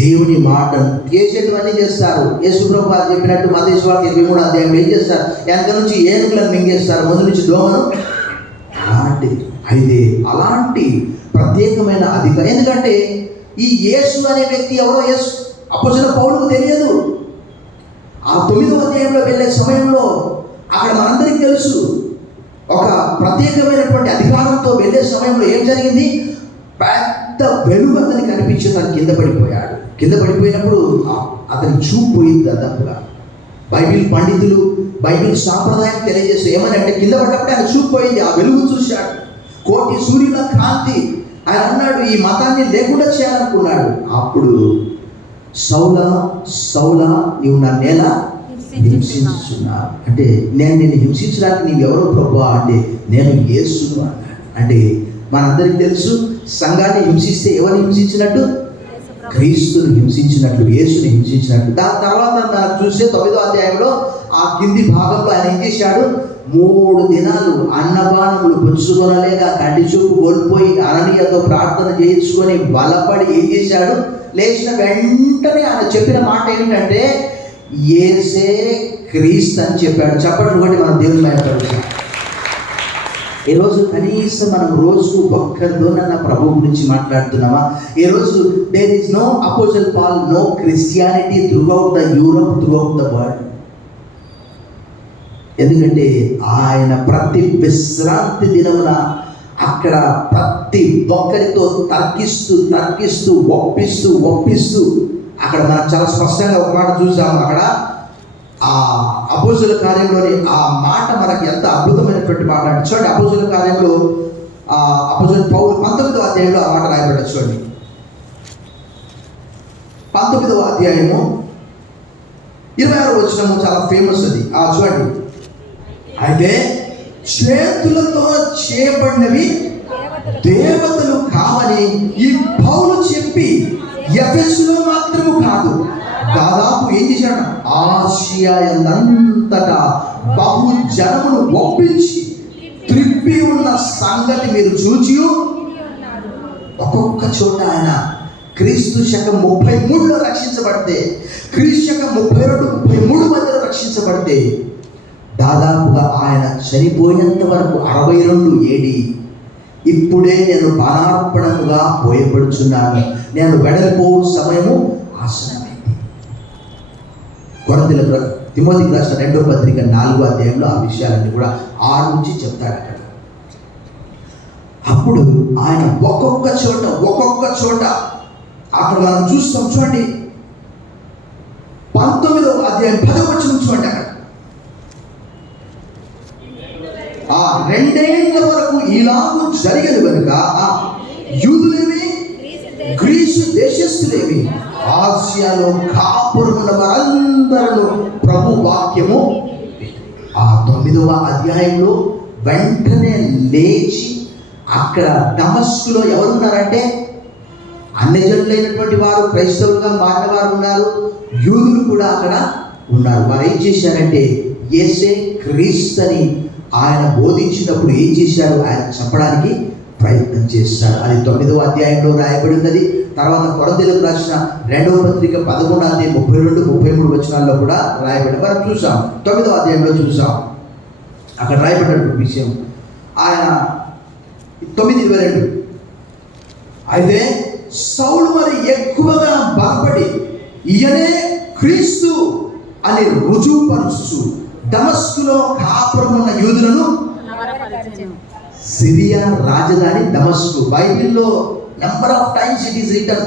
దేవుని మాటను చేసేటివన్నీ చేస్తారు. యేసు ప్రభు వారు చెప్పినట్టు మత్తయి సువార్త 23వ అధ్యాయంలో ఏం చేస్తారు, వెనక నుంచి ఏనుగులను మింగేస్తారు, ముందు నుంచి దోమను. అయితే అలాంటి ప్రత్యేకమైన అధికారం. ఎందుకంటే ఈ యేసు అనే వ్యక్తి ఎవరో యేసు అపోస్తలుడైన పౌలుకు తెలియదు. ఆ 9వ అధ్యాయంలో వెళ్ళే సమయంలో అక్కడ మనందరికీ తెలుసు, ఒక ప్రత్యేకమైనటువంటి అధికారంతో వెళ్ళే సమయంలో ఏం జరిగింది, పెద్ద వెలుగు అతనికి కనిపించి తను కింద పడిపోయాడు. కింద పడిపోయినప్పుడు అతని చూపు పోయింది దాదాపుగా. బైబిల్ పండితులు, బైబిల్ సాంప్రదాయం తెలియజేస్తూ ఏమని అంటే, కింద పడ్డప్పుడు ఆయన చూపు పోయింది, ఆ వెలుగు చూశాడు, కోటి సూర్యుల కాంతి. ఆయన అన్నాడు, ఈ మతాన్ని లేకుండా చేయాలనుకున్నాడు. అప్పుడు సౌలా సౌలా, నీవు నా నేల హింసించున్నా. అంటే నేను నిన్ను హింసించడానికి నీవు ఎవరో ప్రభువా అంటే, నేను యేసును అన్నాడు. అంటే మనందరికీ తెలుసు, సంఘాన్ని హింసిస్తే ఎవరిని హింసించినట్టు? క్రీస్తుని హింసించినట్లు, యేసుని హింసించినట్లు. దాని తర్వాత మనం చూస్తే 9వ అధ్యాయంలో ఆ కింది భాగంలో ఆయన ఏం చేశాడు, 3 దినాలు అన్నపానములు పుచ్చుకొనలేక కంటి చూపు కోల్పోయి అననీయతో ప్రార్థన చేయించుకొని బలపడి ఏం చేశాడు, లేచిన వెంటనే ఆయన చెప్పిన మాట ఏంటంటే, యేసే క్రీస్తు అని చెప్పాడు. చెప్పండి కూడా మనం దేవుని మహిమపరుస్తాం. ఈరోజు కనీసం మనం రోజుకు ఒక్కరితోనన్నా ప్రభు గురించి మాట్లాడుతున్నామా? ఈరోజు there is no apostle Paul, no Christianity throughout the Europe, throughout the world. ఎందుకంటే ఆయన ప్రతి విశ్రాంతి దినమున అక్కడ ప్రతి ఒక్కరితో తర్కిస్తూ ఒప్పిస్తూ అక్కడ మనం చాలా స్పష్టంగా ఒక మాట చూసాము. అక్కడ ఆ అపోస్తుల కార్యంలోని ఆ మాట మనకి ఎంత అద్భుతమైనటువంటి మాట అంటే చూడండి. అపోస్తుల కార్యంలో అపోస్తుల పౌలు 19వ అధ్యాయంలో ఆ మాట రాయబడ్డది. చూడండి 19వ అధ్యాయము 26వ వచనము చాలా ఫేమస్ అది. చూడండి, అయితే చేతులతో చేయబడినవి దేవతలు కావని ఈ పౌలు చెప్పి ఎఫెసులో మాత్రము కాదు, దాదాపు ఏం చేశాడు, ఆసియా అంతటా బహు జనమును ఒప్పించి త్రిప్పి ఉన్న సంగతి మీరు చూచి ఒక్కొక్క చోట ఆయన క్రీస్తు శకం 33లో రక్షించబడితే, క్రీస్తు శకం 32, 33 మధ్యలో రక్షించబడితే, దాదాపుగా ఆయన చనిపోయేంత వరకు 62 ఏడి ఇప్పుడే నేను బాణార్పణముగా పోయబడుచున్నాను, నేను వెడలిపోవు సమయము ఆసన్నమైంది. కొరింథీయులకు తిమోతికి రాసిన 2వ పత్రిక 4వ అధ్యాయంలో ఆ విషయాలన్నీ కూడా 6 నుంచి చెప్తాడు అక్కడ. అప్పుడు ఆయన ఒక్కొక్క చోట అక్కడ మనం చూస్తాం. చూడండి 19వ అధ్యాయం 10వ వచనం చూడండి. అక్కడ 2 ఏళ్ల వరకు ఇలాగూ జరిగేది కనుక యూదులేమి గ్రీసు దేశస్థులేమి ఆసియాలో కాపురమున్న వారందరూ ప్రభు వాక్యము 9వ అధ్యాయంలో వెంటనే లేచి అక్కడ దమస్కులో ఎవరున్నారంటే అన్యజనులైనటువంటి వారు, క్రైస్తవులుగా మారిన వారు ఉన్నారు, యూదులు కూడా అక్కడ ఉన్నారు. వారు ఏం చేశారంటే యేసే క్రీస్తుని ఆయన బోధించినప్పుడు ఏం చేశారు, ఆయన చెప్పడానికి ప్రయత్నం చేస్తారు. అది 9వ అధ్యాయంలో రాయబడి ఉన్నది. తర్వాత కొరింథీయులకు రాసిన 2వ పత్రిక 11వ అధ్యాయం 32, 33 వచనాల్లో కూడా రాయబడి మనం చూసాం. 9వ అధ్యాయంలో చూసాం. అక్కడ రాయబడినటువంటి విషయం ఆయన 9:22, అయితే సౌలు మరి ఎక్కువగా బలపడి ఈయనే క్రీస్తు అని రుజువుపరుచు దమస్కులో కాపురమున్న యూదులను, సిరియా రాజధాని దమస్కు. బైబిల్లో number of times it is return.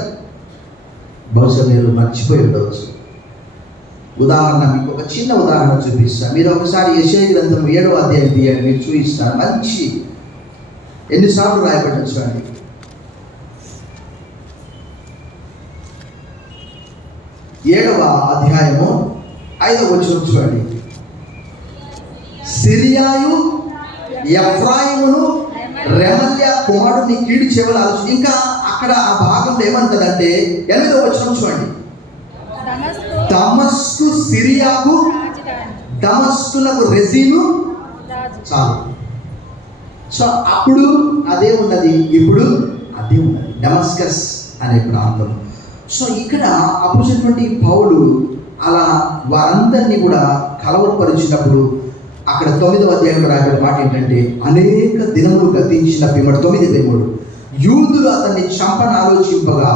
బహుశా మీరు మర్చిపోయి ఉండవచ్చు. ఉదాహరణ, మీకు ఒక చిన్న ఉదాహరణ చూపిస్తాను. మీరు ఒకసారి యెషయా గ్రంథం 7వ అధ్యాయం తీయండి, మీరు చూపిస్తాను. మంచి ఎన్నిసార్లు రాయబడ్డది చూడండి. ఏడవ అధ్యాయము 5వ వచనం చూడండి. సిరియాయు ఎఫ్రాయిమును రెమల్యా కుమారుడిని కీడు చేయవల ఆలోచన. ఇంకా అక్కడ ఆ భాగంలో ఏమంటదంటే 8వ వచనం చూడండి. దమస్కు సిరియాకు, దమస్కులకు రెజీను చాలు. సో అప్పుడు అదే ఉన్నది, ఇప్పుడు అదే ఉన్నది, డమస్కస్ అనే ప్రాంతం. సో ఇక్కడ అపోజినటువంటి పౌలు అలా వారందరినీ కూడా కలవరపరిచినప్పుడు అక్కడ 9వ అధ్యాయంలో రాయబడిన మాట ఏంటంటే, అనేక దినములు గతించిన పిమ్మట 9:3 యూదులు అతన్ని చంపని ఆలోచింపగా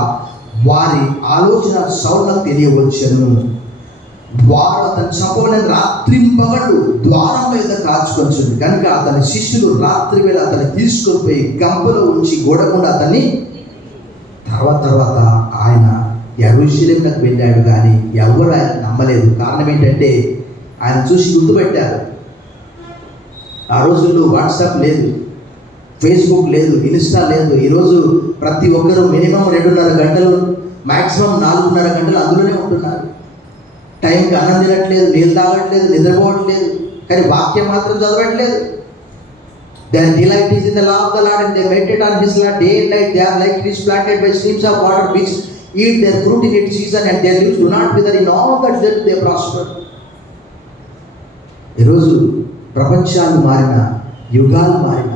వారి ఆలోచన సౌలుకు తెలియవచ్చును. వారు అతను చంపవలని రాత్రింపగళ్ళు ద్వారం మీద కాచుకొచ్చును కనుక అతని శిష్యులు రాత్రి వేళ అతన్ని తీసుకొని పోయి గంపలో ఉంచి గోడకుండా అతన్ని తర్వాత ఆయన యెరూషలేమునకు వెళ్ళాడు. కానీ ఎవరు ఆయన నమ్మలేదు. కారణం ఏంటంటే ఆయన చూసి గుర్తుపెట్టారు. ఆ రోజుల్లో వాట్సాప్ లేదు, ఫేస్బుక్ లేదు, ఇన్స్టా లేదు. ఈరోజు ప్రతి ఒక్కరూ మినిమం 2.5 గంటలు, మ్యాక్సిమం 4.5 గంటలు అందులోనే ఉంటున్నారు. టైంకి అన్నం తినట్లేదు, నీళ్ళు తాగట్లేదు, నిద్రపోవట్లేదు, కానీ వాక్యం మాత్రం చదవట్లేదు. Their delight is in the law of the Lord and they meditate on His law day and night. They are like trees planted by streams of water which eat their fruit in its season and their leaves do not wither. In all that they prosper. ఈరోజు ప్రపంచాలు మారిన, యుగాలు మారిన,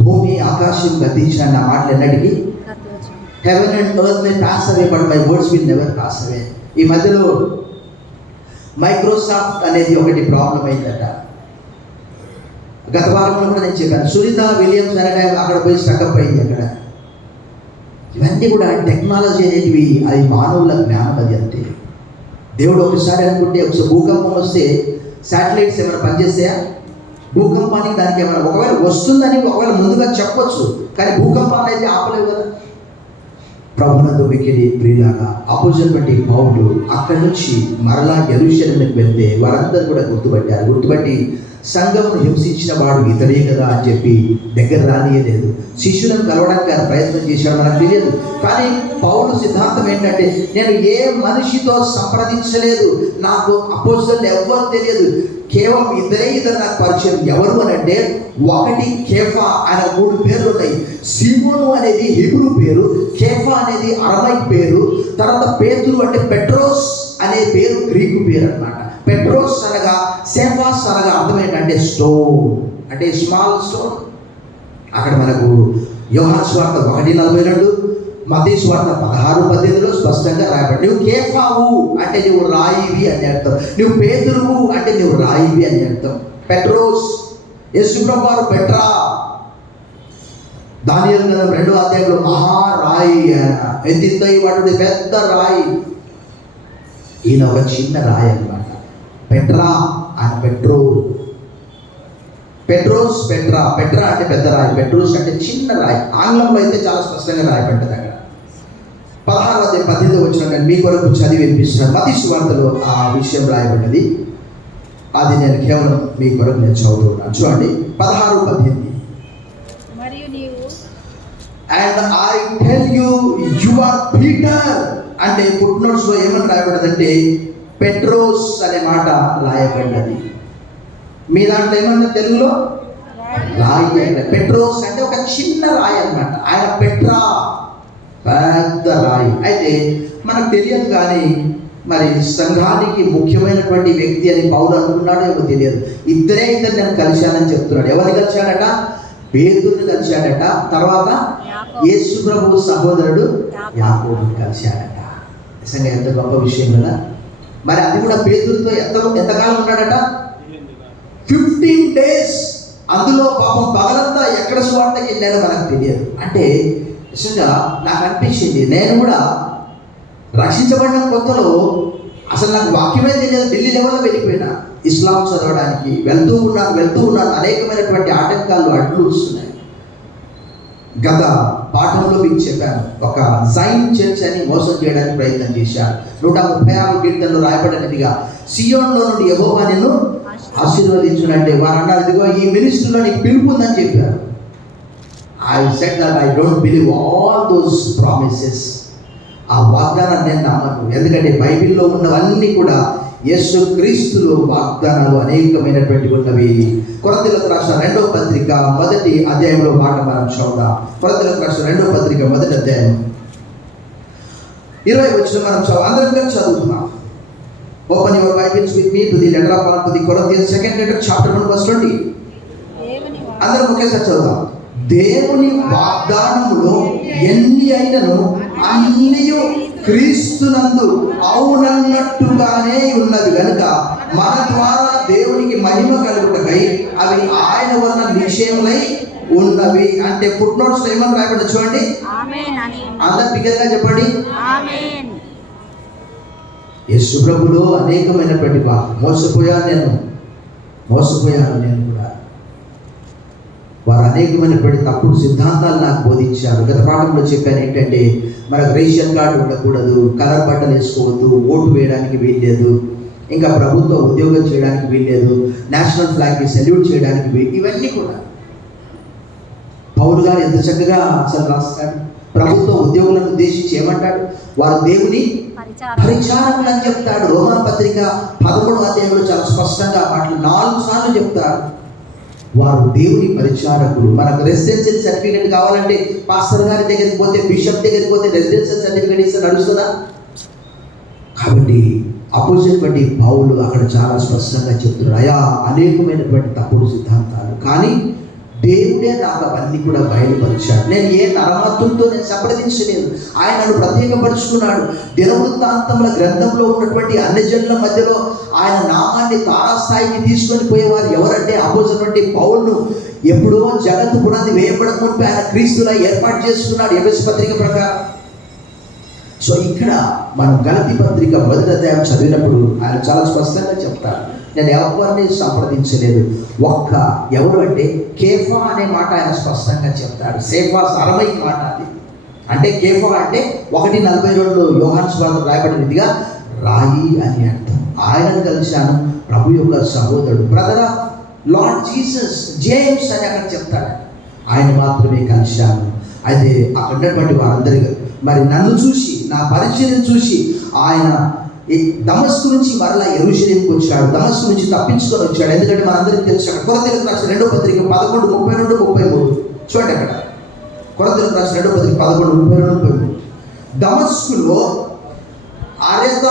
భూమి ఆకాశం గతించిన నా మాటలు ఎన్నటికీ heaven and earth may pass away but my words will never pass away. ఈ మధ్యలో మైక్రోసాఫ్ట్ అనేది ఒకటి ప్రాబ్లం అయిందట. గత వారంలో కూడా నేను చెప్పాను, సునీత విలియమ్స్ అనే అక్కడ పోయి స్టక్అప్ అయింది. అక్కడ ఇవన్నీ కూడా టెక్నాలజీ అనేటివి, అది మానవుల జ్ఞానం, అది అంతే. దేవుడు ఒకసారి అనుకుంటే, ఒకసారి భూకంపం వస్తే శాటిలైట్స్ ఏమైనా పనిచేస్తాయా? భూకంపానికి దానికి ఏమైనా ఒకవేళ వస్తుందని ఒకవేళ ముందుగా చెప్పొచ్చు, కానీ భూకంపాన్ని అయితే ఆపలేవు కదా. ప్రభునందు మిక్కిలి ప్రియులారా, అపోజిట్ పౌలు అక్కడి నుంచి మరలా యెరూషలేముకు వెళ్తే వారందరూ కూడా గుర్తుపట్టి సంఘమును హింసించిన వాడు ఇతడే కదా అని చెప్పి దగ్గర రానియలేదు. శిష్యులను కలవడానికి ఆయన ప్రయత్నం చేశాడు, మనకు తెలియదు. కానీ పౌలు సిద్ధాంతం ఏంటంటే, నేను ఏ మనిషితో సంప్రదించలేదు, నాకు అపోజిట్లు ఎవ్వరు తెలియదు, కేవలం ఇద్దరు నాకు పరిచయం. ఎవరు అని అంటే, ఒకటి కేఫా, ఆయన 3 పేర్లు ఉన్నాయి. సీమోను అనేది హీబ్రూ పేరు, కేఫా అనేది అరమైక్ పేరు, తర్వాత పేతురు అంటే పెట్రోస్ అనే పేరు గ్రీకు పేరు అన్నమాట. పెట్రోస్ అనగా, సేఫాస్ అనగా అర్థం ఏంటంటే స్టోన్, అంటే స్మాల్ స్టోన్. అక్కడ మనకు యోహాను సువార్త 1:42, మత్తయి సువార్త 16:18 స్పష్టంగా రాయబడి, నువ్వు కేఫావు అంటే నువ్వు రాయివి అని అర్థం, నువ్వు పేతురువు అంటే నువ్వు రాయివి అని అర్థం. పెట్రోస్, యేసుప్రభు వారు పెట్రా, దానియేలు గ్రంథం 2వ అధ్యాయంలో మహారాయి, ఎంత వాడు పెద్ద రాయి, ఈయన ఒక చిన్న రాయి అన్నమాట. పెట్రా ఆయన పెట్రోస్ పెట్రా అంటే పెద్ద రాయి, పెట్రోస్ అంటే చిన్న రాయి. ఆంగ్లంలో అయితే చాలా స్పష్టంగా రాయబడ్డది. అక్కడ 16వ అధ్యాయం 18వ వచనం నేను మీ కొరకు చదివి వినిపిస్తున్నాను. మత్తయి సువార్తలో ఆ విషయం రాయబడ్డది, అది నేను కేవలం మీ కొరకు నేను చదువుతున్నాను. చూడండి 16:18. And I tell you are Peter అంటే ఫుట్నోట్స్లో ఏమని రాయబడ్డదంటే పెట్రోస్ అనే మాట రాయబడ్డది. మీ దాంట్లో ఏమన్నా తెలుగులో రాయి. పెట్రోస్ అంటే ఒక చిన్న రాయి అన్నమాట. ఆయన పెట్రా పెద్ద రాయి. అయితే మనకు తెలియదు, కానీ మరి సంఘానికి ముఖ్యమైనటువంటి వ్యక్తి అని పౌలు అనుకున్నాడో ఏమో తెలియదు. ఇద్దరు నేను కలిశానని చెప్తున్నాడు. ఎవరిని కలిశాడట? పేతురుని కలిశాడట. తర్వాత యేసు ప్రభు సహోదరుడు యాకోబుని కలిశాడట. నిజంగా ఎంత గొప్ప విషయం కదా. మరి అది కూడా పేతురుతో ఎంతకాలం ఉన్నాడట? 15 days. అందులో పాపం పగలంతా ఎక్కడ స్వార్థకి వెళ్ళాడో మనకు తెలియదు. అంటే నిజంగా నాకు అనిపించింది, నేను కూడా రక్షించబడిన కొత్తలో అసలు నాకు వాక్యమే తెలియదు. ఢిల్లీ లెవెల్లో వెళ్ళిపోయినా ఇస్లాం చదవడానికి వెళ్తూ ఉన్నాను. అనేకమైనటువంటి ఆటంకాలు అడ్డు వస్తున్నాయి. గత పాఠంలో మీకు చెప్పాను, ఒక జైన్ చర్చ్ అని మోసం చేయడానికి ప్రయత్నం చేశారు. 136 కీర్తనలు రాయబడినట్టుగా, సియోన్లో నుండి యెహోవా నిన్ను ఆశీర్వదించునంటే వారు అన్నారు, ఇదిగో ఈ మినిస్ట్రీలో నీకు పిలుపు ఉందని చెప్పారు. I said that I don't believe all those promises. ఆ వాగ్దానాన్ని నేను నమ్మను. ఎందుకంటే బైబిల్లో ఉన్నవన్నీ కూడా యేసు క్రీస్తులో వాగ్దానాలు అనేకమైనటువంటి ఉన్నవి. కొరింథీయులకు రాసిన 2వ పత్రిక 1వ అధ్యాయంలో మాట మనం చూద్దాం. కొరింథీయులకు రాసిన 2వ పత్రిక 1వ అధ్యాయం 20వ వచనం మనం అందరం చదువుతున్నాం. Open your Bibles with me to the letter of Paul to the Corinthians, second letter, chapter 1, verse 20. అందరం ఒకేసారి చదువుదాం. దేవుని వాగ్దానములో ఎన్ని అయినను అన్నీ క్రీస్తునందు అవునన్నట్టుగానే ఉన్నది కనుక మన ద్వారా దేవునికి మహిమ కలుగుటకై అవి ఆయన వలన నిశ్చయములై ఉన్నవి. అంటే ఫుట్నోట్స్ ఏమని రాయబడి చూడండి, అందరు బిగ్గరగా చెప్పండి. యేసు ప్రభులో అనేకమైనటువంటి మోసపోయాను నేను కూడా. వారు అనేకమైనటువంటి తప్పుడు సిద్ధాంతాలు నాకు బోధించారు. గత పాఠంలో చెప్పాను ఏంటంటే, మనకు రేషన్ కార్డు ఉండకూడదు, కలర్ బట్టలు వేసుకోవద్దు, ఓటు వేయడానికి వీల్లేదు, ఇంకా ప్రభుత్వ ఉద్యోగం చేయడానికి వీల్లేదు, నేషనల్ ఫ్లాగ్కి సెల్యూట్ చేయడానికి ఇవన్నీ కూడా పౌలు గారు ఎంత చక్కగా అసలు రాస్తాడు. ప్రభుత్వ ఉద్యోగులను ఉద్దేశించి ఏమంటాడు? వారు దేవుని పరిచారకులు అని చెప్తాడు. రోమా పత్రిక 11వ అధ్యాయంలో చాలా స్పష్టంగా మాటలు 4 సార్లు చెప్తారు. వారు దేవుని పరిచారకులు. మనకు రెసిడెన్షియల్ సర్టిఫికేట్ కావాలంటే పాస్టర్ గారి దగ్గరికి పోతే, బిషప్ దగ్గరికి పోతే రెసిడెన్షియల్ సర్టిఫికేట్ ఇస్తే నడుస్తుందా? కాబట్టి అపోజిట్ పౌలు అక్కడ చాలా స్పష్టంగా చెప్తున్నారు, అయా అనేకమైనటువంటి తప్పుడు సిద్ధాంతాలు, కానీ దేవుడే నాకు అవన్నీ కూడా బయలుపరిచాడు. నేను ఏ నరమత్తులతో నేను సంప్రదించలేదు. ఆయన నన్ను ప్రత్యేకపరుచుకున్నాడు. దినవృత్తాంతముల గ్రంథంలో ఉన్నటువంటి అన్ని జనుల మధ్యలో ఆయన నామాన్ని తారాస్థాయికి తీసుకొని పోయేవారు ఎవరంటే అపోజిట్ పౌలును ఎప్పుడో జగత్తు పునాది వేయబడక మునిపే ఆయన క్రీస్తులా ఏర్పాటు చేసుకున్నాడు ఎఫెసు పత్రిక ప్రకారం. సో ఇక్కడ మనం గలతీ పత్రిక 1వ అధ్యాయం చదివినప్పుడు ఆయన చాలా స్పష్టంగా చెప్తారు, నేను ఎవరిని సంప్రదించలేదు. ఎవరు అంటే కేఫా అనే మాట ఆయన స్పష్టంగా చెప్తాడు. సేఫా అరమైక్ మాట అది. అంటే కేఫా అంటే 1:42 యోహాను సువార్తలో రాయబడిన రీతిగా రాయి అని అర్థం. ఆయనను కలిశాను, ప్రభు యొక్క సహోదరుడు, brother of lord Jesus, James అని అక్కడ చెప్తాడు. ఆయన మాత్రమే కలిశాను. అయితే అక్కడ ఉన్నటువంటి వారందరి మరి నన్ను చూసి, నా పరిచయం చూసి ఆయన దమస్కు నుంచి మరలా యెరూషలేముకు వచ్చాడు. దమస్కు నుంచి తప్పించుకొని వచ్చాడు. ఎందుకంటే మనందరికీ తెలుసు, అక్కడ కొరింథీయులకు రాసిన 2వ పత్రిక 11:32-33 చూడండి. అక్కడ కొరింథీయులకు రాసిన 2వ పత్రిక 11:32-33 దమస్కులో అరెత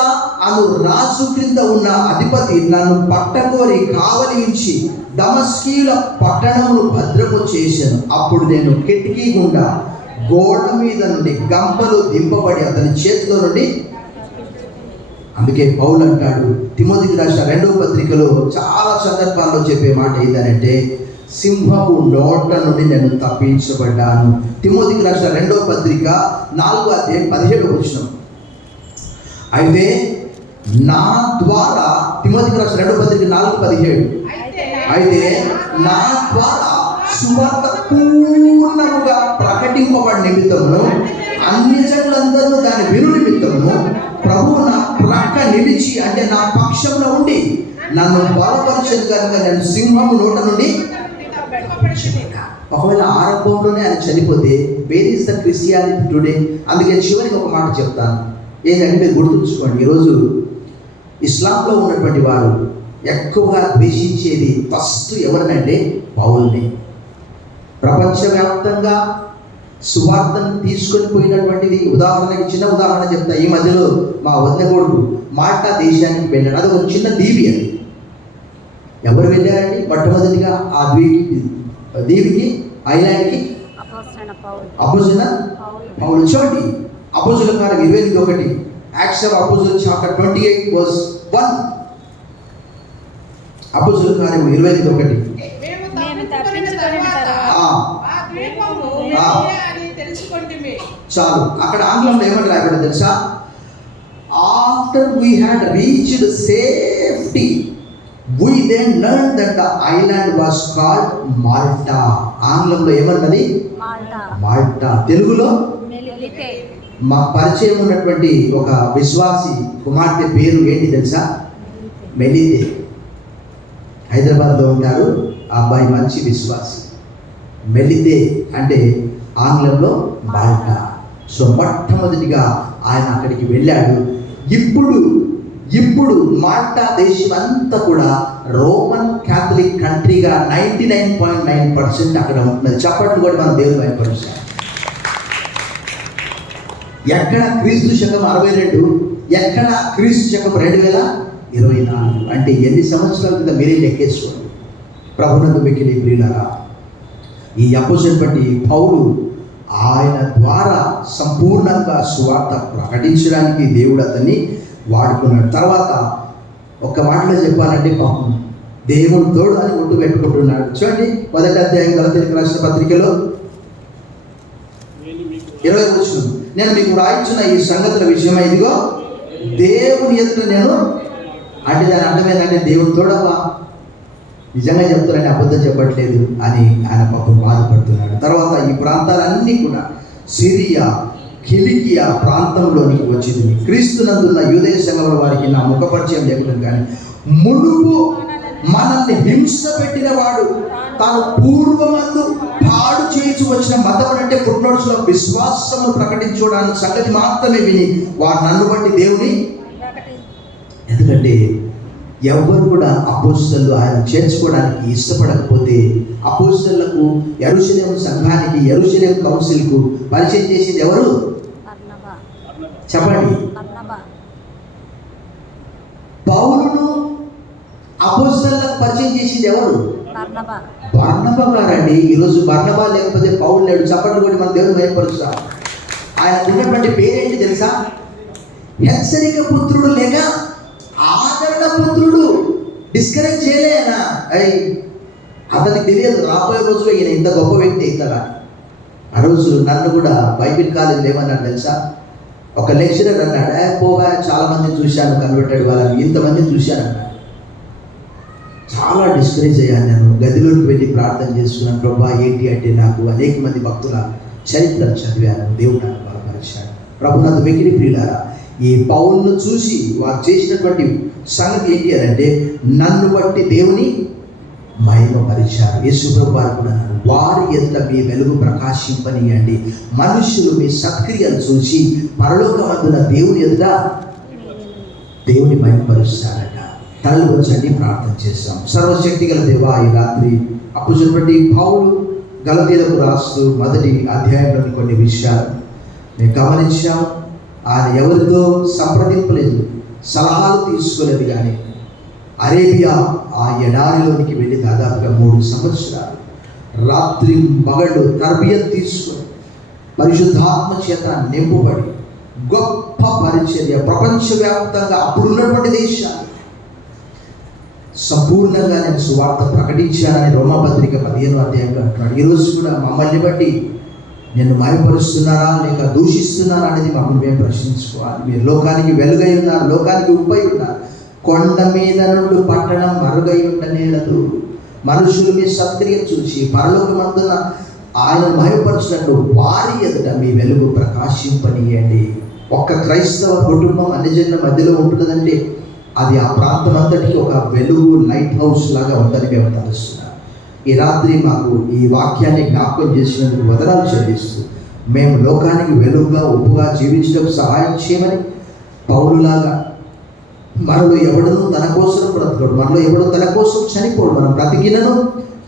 అను రాజు క్రింద ఉన్న అధిపతి నన్ను పట్టకోరి కావలి ఉంచి దమస్కీల పట్టణమును భద్రము చేశాను. అప్పుడు నేను కిటికీ గుండా గోడ మీద నుండి గంపలు దింపబడి అతని చేతిలో నుండి. అందుకే పౌలు అంటాడు తిమోతికి రాసిన 2వ పత్రికలో చాలా సందర్భాల్లో చెప్పే మాట ఏంటంటే, సింహపు నోట నుండి నేను తప్పించబడ్డాను. తిమోతికి రాసిన 2వ పత్రిక 4వ అధ్యాయం 17వ వచనం. అయితే నా ద్వారా, తిమోతికి రాసిన 2వ పత్రిక 4:17, అయితే నా ద్వారా సువార్త పూర్ణముగా ప్రకటింపబడి నిమిత్తమును అన్ని జనులందరూ దాని విను నిమిత్తమును ప్రభువు నా ప్రక్క నిలిచి, అంటే నా పక్షంలో ఉండి నన్ను బలపరిచేది కనుక నేను సింహము నోట నుండి. ఒకవేళ ఆరంభంలోనే ఆయన చనిపోతే where is the Christianity today? అందుకే చివరికి ఒక మాట చెప్తాను, ఏంటంటే మీరు గుర్తుంచుకోండి. ఈరోజు ఇస్లాంలో ఉన్నటువంటి వారు ఎక్కువగా ద్వేషించేది ఫస్ట్ ఎవరినంటే పౌల్ని. ప్రపంచవ్యాప్తంగా సువార్తను తీసుకొని పోయినటువంటిది. ఉదాహరణకి చిన్న ఉదాహరణ చెప్తా. ఈ మధ్యలో మా వదిన కొడుకు మాల్టా దేశానికి వెళ్ళాడు. అది ఒక చిన్న దీవి. అది ఎవరు వెళ్ళారండి? మొట్టమొదటిగా ఆ దీవికి ఐలాండ్కి అపోజిన పౌలు. చూడండి అపోజిల కార్యం 21 యాక్ట్స్ ఆఫ్ అపోజిల్ చాప్టర్ 28:1. అపోజిల కార్యం 21. చాలు. అక్కడ ఆంగ్లంలో ఏమని రాయబడింది తెలుసా? After we had reached safety we then learn that the island was called Malta. ఆంగ్లంలో ఏమన్నది? మాల్టా. తెలుగులో మా పరిచయం ఉన్నటువంటి ఒక విశ్వాసి కుమార్తె పేరు ఏంటి తెలుసా? మెలితే. హైదరాబాద్లో ఉంటారు ఆ అబ్బాయి, మంచి విశ్వాసి. మెలితే అంటే ఆంగ్లంలో మాల్టా. సో మొట్టమొదటిగా ఆయన అక్కడికి వెళ్ళాడు. ఇప్పుడు మాల్టా దేశం అంతా కూడా రోమన్ క్యాథలిక్ కంట్రీగా 99.9% అక్కడ ఉంటున్నది. చప్పట్లు కూడా మనం దేవుని భయపడుతున్నాం. ఎక్కడ క్రీస్తు శకం 62, ఎక్కడ క్రీస్తు శకం 2024. అంటే ఎన్ని సంవత్సరాల కింద మీరే లెక్కేసుకోండి. ప్రభునందు మిక్కిలి ప్రియులారా, ఈ అపోజిట్ పౌలు ఆయన ద్వారా సంపూర్ణంగా సువార్త ప్రకటించడానికి దేవుడు అతన్ని వాడుకున్నాడు. తర్వాత ఒక్క మాటలో చెప్పాలంటే పాపం దేవుడు తోడు అని ఒట్టు పెట్టుకుంటున్నాడు. చూడండి 1వ అధ్యాయం గలతీయులకు రాసిన పత్రికలో 20వ వచనం, నేను మీకు రాయించిన ఈ సంగతుల విషయమై ఇదిగో దేవుని ఎదుట నేను, అంటే దాని అర్థం ఏంటంటే దేవుడు తోడవా, నిజంగా చెప్తారని అబద్ధం చెప్పట్లేదు అని ఆయన పాపం బాధపడుతున్నాడు. తర్వాత ఈ ప్రాంతాలన్నీ కూడా సిరియా, కిలికియా ప్రాంతంలోనికి వచ్చింది. క్రీస్తునందున్న యూదేయ సంఘముల వారికి నా ముఖపరిచయం లేకుండా కానీ మునుపు మనల్ని హింస పెట్టిన వాడు తాను పూర్వమందు పాడు చేయించు వచ్చిన మతం అంటే ఫుట్నోట్స్లో విశ్వాసము ప్రకటించడానికి సంగతి మాత్రమే విని వారు నన్ను బట్టి దేవుని. ఎందుకంటే ఎవరు కూడా అపోస్తలు ఆయన చేర్చుకోవడానికి ఇష్టపడకపోతే అపోస్తలకు, యెరూషలేము సంఘానికి, యెరూషలేము కౌన్సిల్కు పరిచయం చేసింది ఎవరు? చెప్పండి. పౌలును అపోస్తలకు పరిచయం చేసింది ఎవరు? బర్నబా గారండి. ఈరోజు బర్నబా లేకపోతే పౌలు లేడు. చప్పట్లు కొట్టి మన దేవుని భయపరుస్తాం. ఆయన ఉన్నటువంటి పేరేంటి తెలుసా? హెచ్చరిక పుత్రుడు లేక ఆదరణ పుత్రుడు. డిస్కరేజ్ చేయలే ఆయన. అతనికి తెలియదు రాబోయే రోజులో ఈయన ఇంత గొప్ప వ్యక్తి అవుతాడా. ఆ రోజు నన్ను కూడా బైబిల్ కాలేజీలో ఏమన్నాడు తెలుసా? ఒక లెక్చరర్ అన్నాడు, పోగా చాలా మందిని చూశాను కన్వర్టెడ్ వాళ్ళని, ఇంతమందిని చూశాను అన్నాడు. చాలా డిస్కరేజ్ అయ్యాను. నేను గదిలోకి వెళ్ళి ప్రార్థన చేసుకున్నాను. ప్రభా ఏంటి అంటే నాకు అనేక మంది భక్తుల చరిత్ర చదివాను, దేవుడు నాకు బలపరిచాడు. ప్రభు నాకు వెకిలి ప్రియులారా, ఈ పౌలును చూసి వారు చేసినటువంటి సంగతి ఏంటి అని అంటే నన్ను బట్టి దేవుని మహిమపరిచారు. యేసు ప్రభు వారు కూడా వారి ఎదుట మీ వెలుగు ప్రకాశింపనీయండి. మనుషులు మీ సత్క్రియలు చూసి పరలోకమందున దేవుని ఎదుట దేవుని మహిమపరుస్తారట. తలలు వచ్చండి ప్రార్థన చేస్తాం. సర్వశక్తి గల దేవా, ఈ రాత్రి అప్పుచున్నటువంటి పౌలు గలతీయులకు రాస్తూ మొదటి అధ్యాయంలోని కొన్ని విషయాలు మేము గమనించాం. ఆయన ఎవరితో సంప్రదింపలేదు, సలహాలు తీసుకోలేదు. కానీ అరేబియా ఆ ఎడారిలోనికి వెళ్ళి దాదాపుగా 3 సంవత్సరాలు రాత్రి మగళ్ళు తర్బియత్ తీసుకొని పరిశుద్ధాత్మ చేత నింపబడి గొప్ప పరిచర్య ప్రపంచవ్యాప్తంగా అప్పుడున్నటువంటి దేశాలు సంపూర్ణంగా నేను సువార్త ప్రకటించానని రోమాపత్రిక 15వ అధ్యాయంలో అంటున్నాడు. ఈరోజు కూడా మమ్మల్ని బట్టి నేను మయపరుస్తున్నారా లేక దూషిస్తున్నారా అనేది మమ్మల్ని మేము ప్రశ్నించుకోవాలి. మీరు లోకానికి వెలుగై ఉన్నారు, లోకానికి ఉప్పై ఉన్నారు. కొండ మీద నుండి పట్టణం మరుగై ఉండనేరదు. మనుషులు మీ సత్క్రియ చూసి పరలోకమందున ఆయన మహిమపరిచినట్టు వారి ఎదుట మీ వెలుగు ప్రకాశింపనీయండి. ఒక్క క్రైస్తవ కుటుంబం అన్ని జనుల మధ్యలో ఉంటున్నదంటే అది ఆ ప్రాంతం అంతటికి ఒక వెలుగు లైట్ హౌస్ లాగా ఉందని మేము తలుస్తున్నాం. ఈ రాత్రి మాకు ఈ వాక్యాన్ని జ్ఞాపకం చేసినందుకు వదనాలు చెల్లిస్తూ మేము లోకానికి వెలుగుగా ఉప్పుగా జీవించడానికి సహాయం చేయమని పౌలులాగా మనలో ఎవడను తన కోసం బ్రతకడు, మనలో ఎవడు తన కోసం చనిపోడు, మనం బ్రతికినను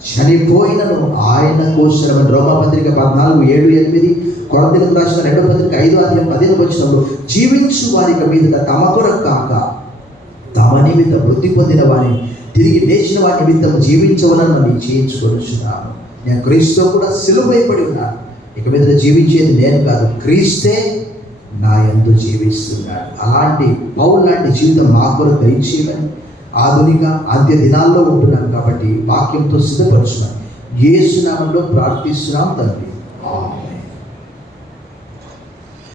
చనిపోయినను ఆయన కోసమని రోమాపత్రిక 14:7-8 కొరింథీయులకు రాసిన 2వ పత్రిక 5వ అధ్యాయం 15వ వచనంలో జీవించు వారికి మీద తమ కొరకు కాక తమ నిమిత్తం వృద్ధి పొందిన వారిని తిరిగి లేచిన వారి నిమిత్తం జీవించవలని నేను చేయించుకొనిచున్నాను. నేను క్రీస్తుతో కూడా సిలువైపడి ఉన్నాను. ఇక మీద జీవించేది నేను కాదు, క్రీస్తే నా యందు జీవిస్తున్నాడు. అలాంటి పౌలు లాంటి జీవితం మా కొరకు దయచేయమని ఆధునిక అంత్య దినాల్లో ఉంటున్నాం కాబట్టి వాక్యంతో సిద్ధపరుచున్నాం. యేసు నామములో ప్రార్థిస్తున్నాం తండ్రి.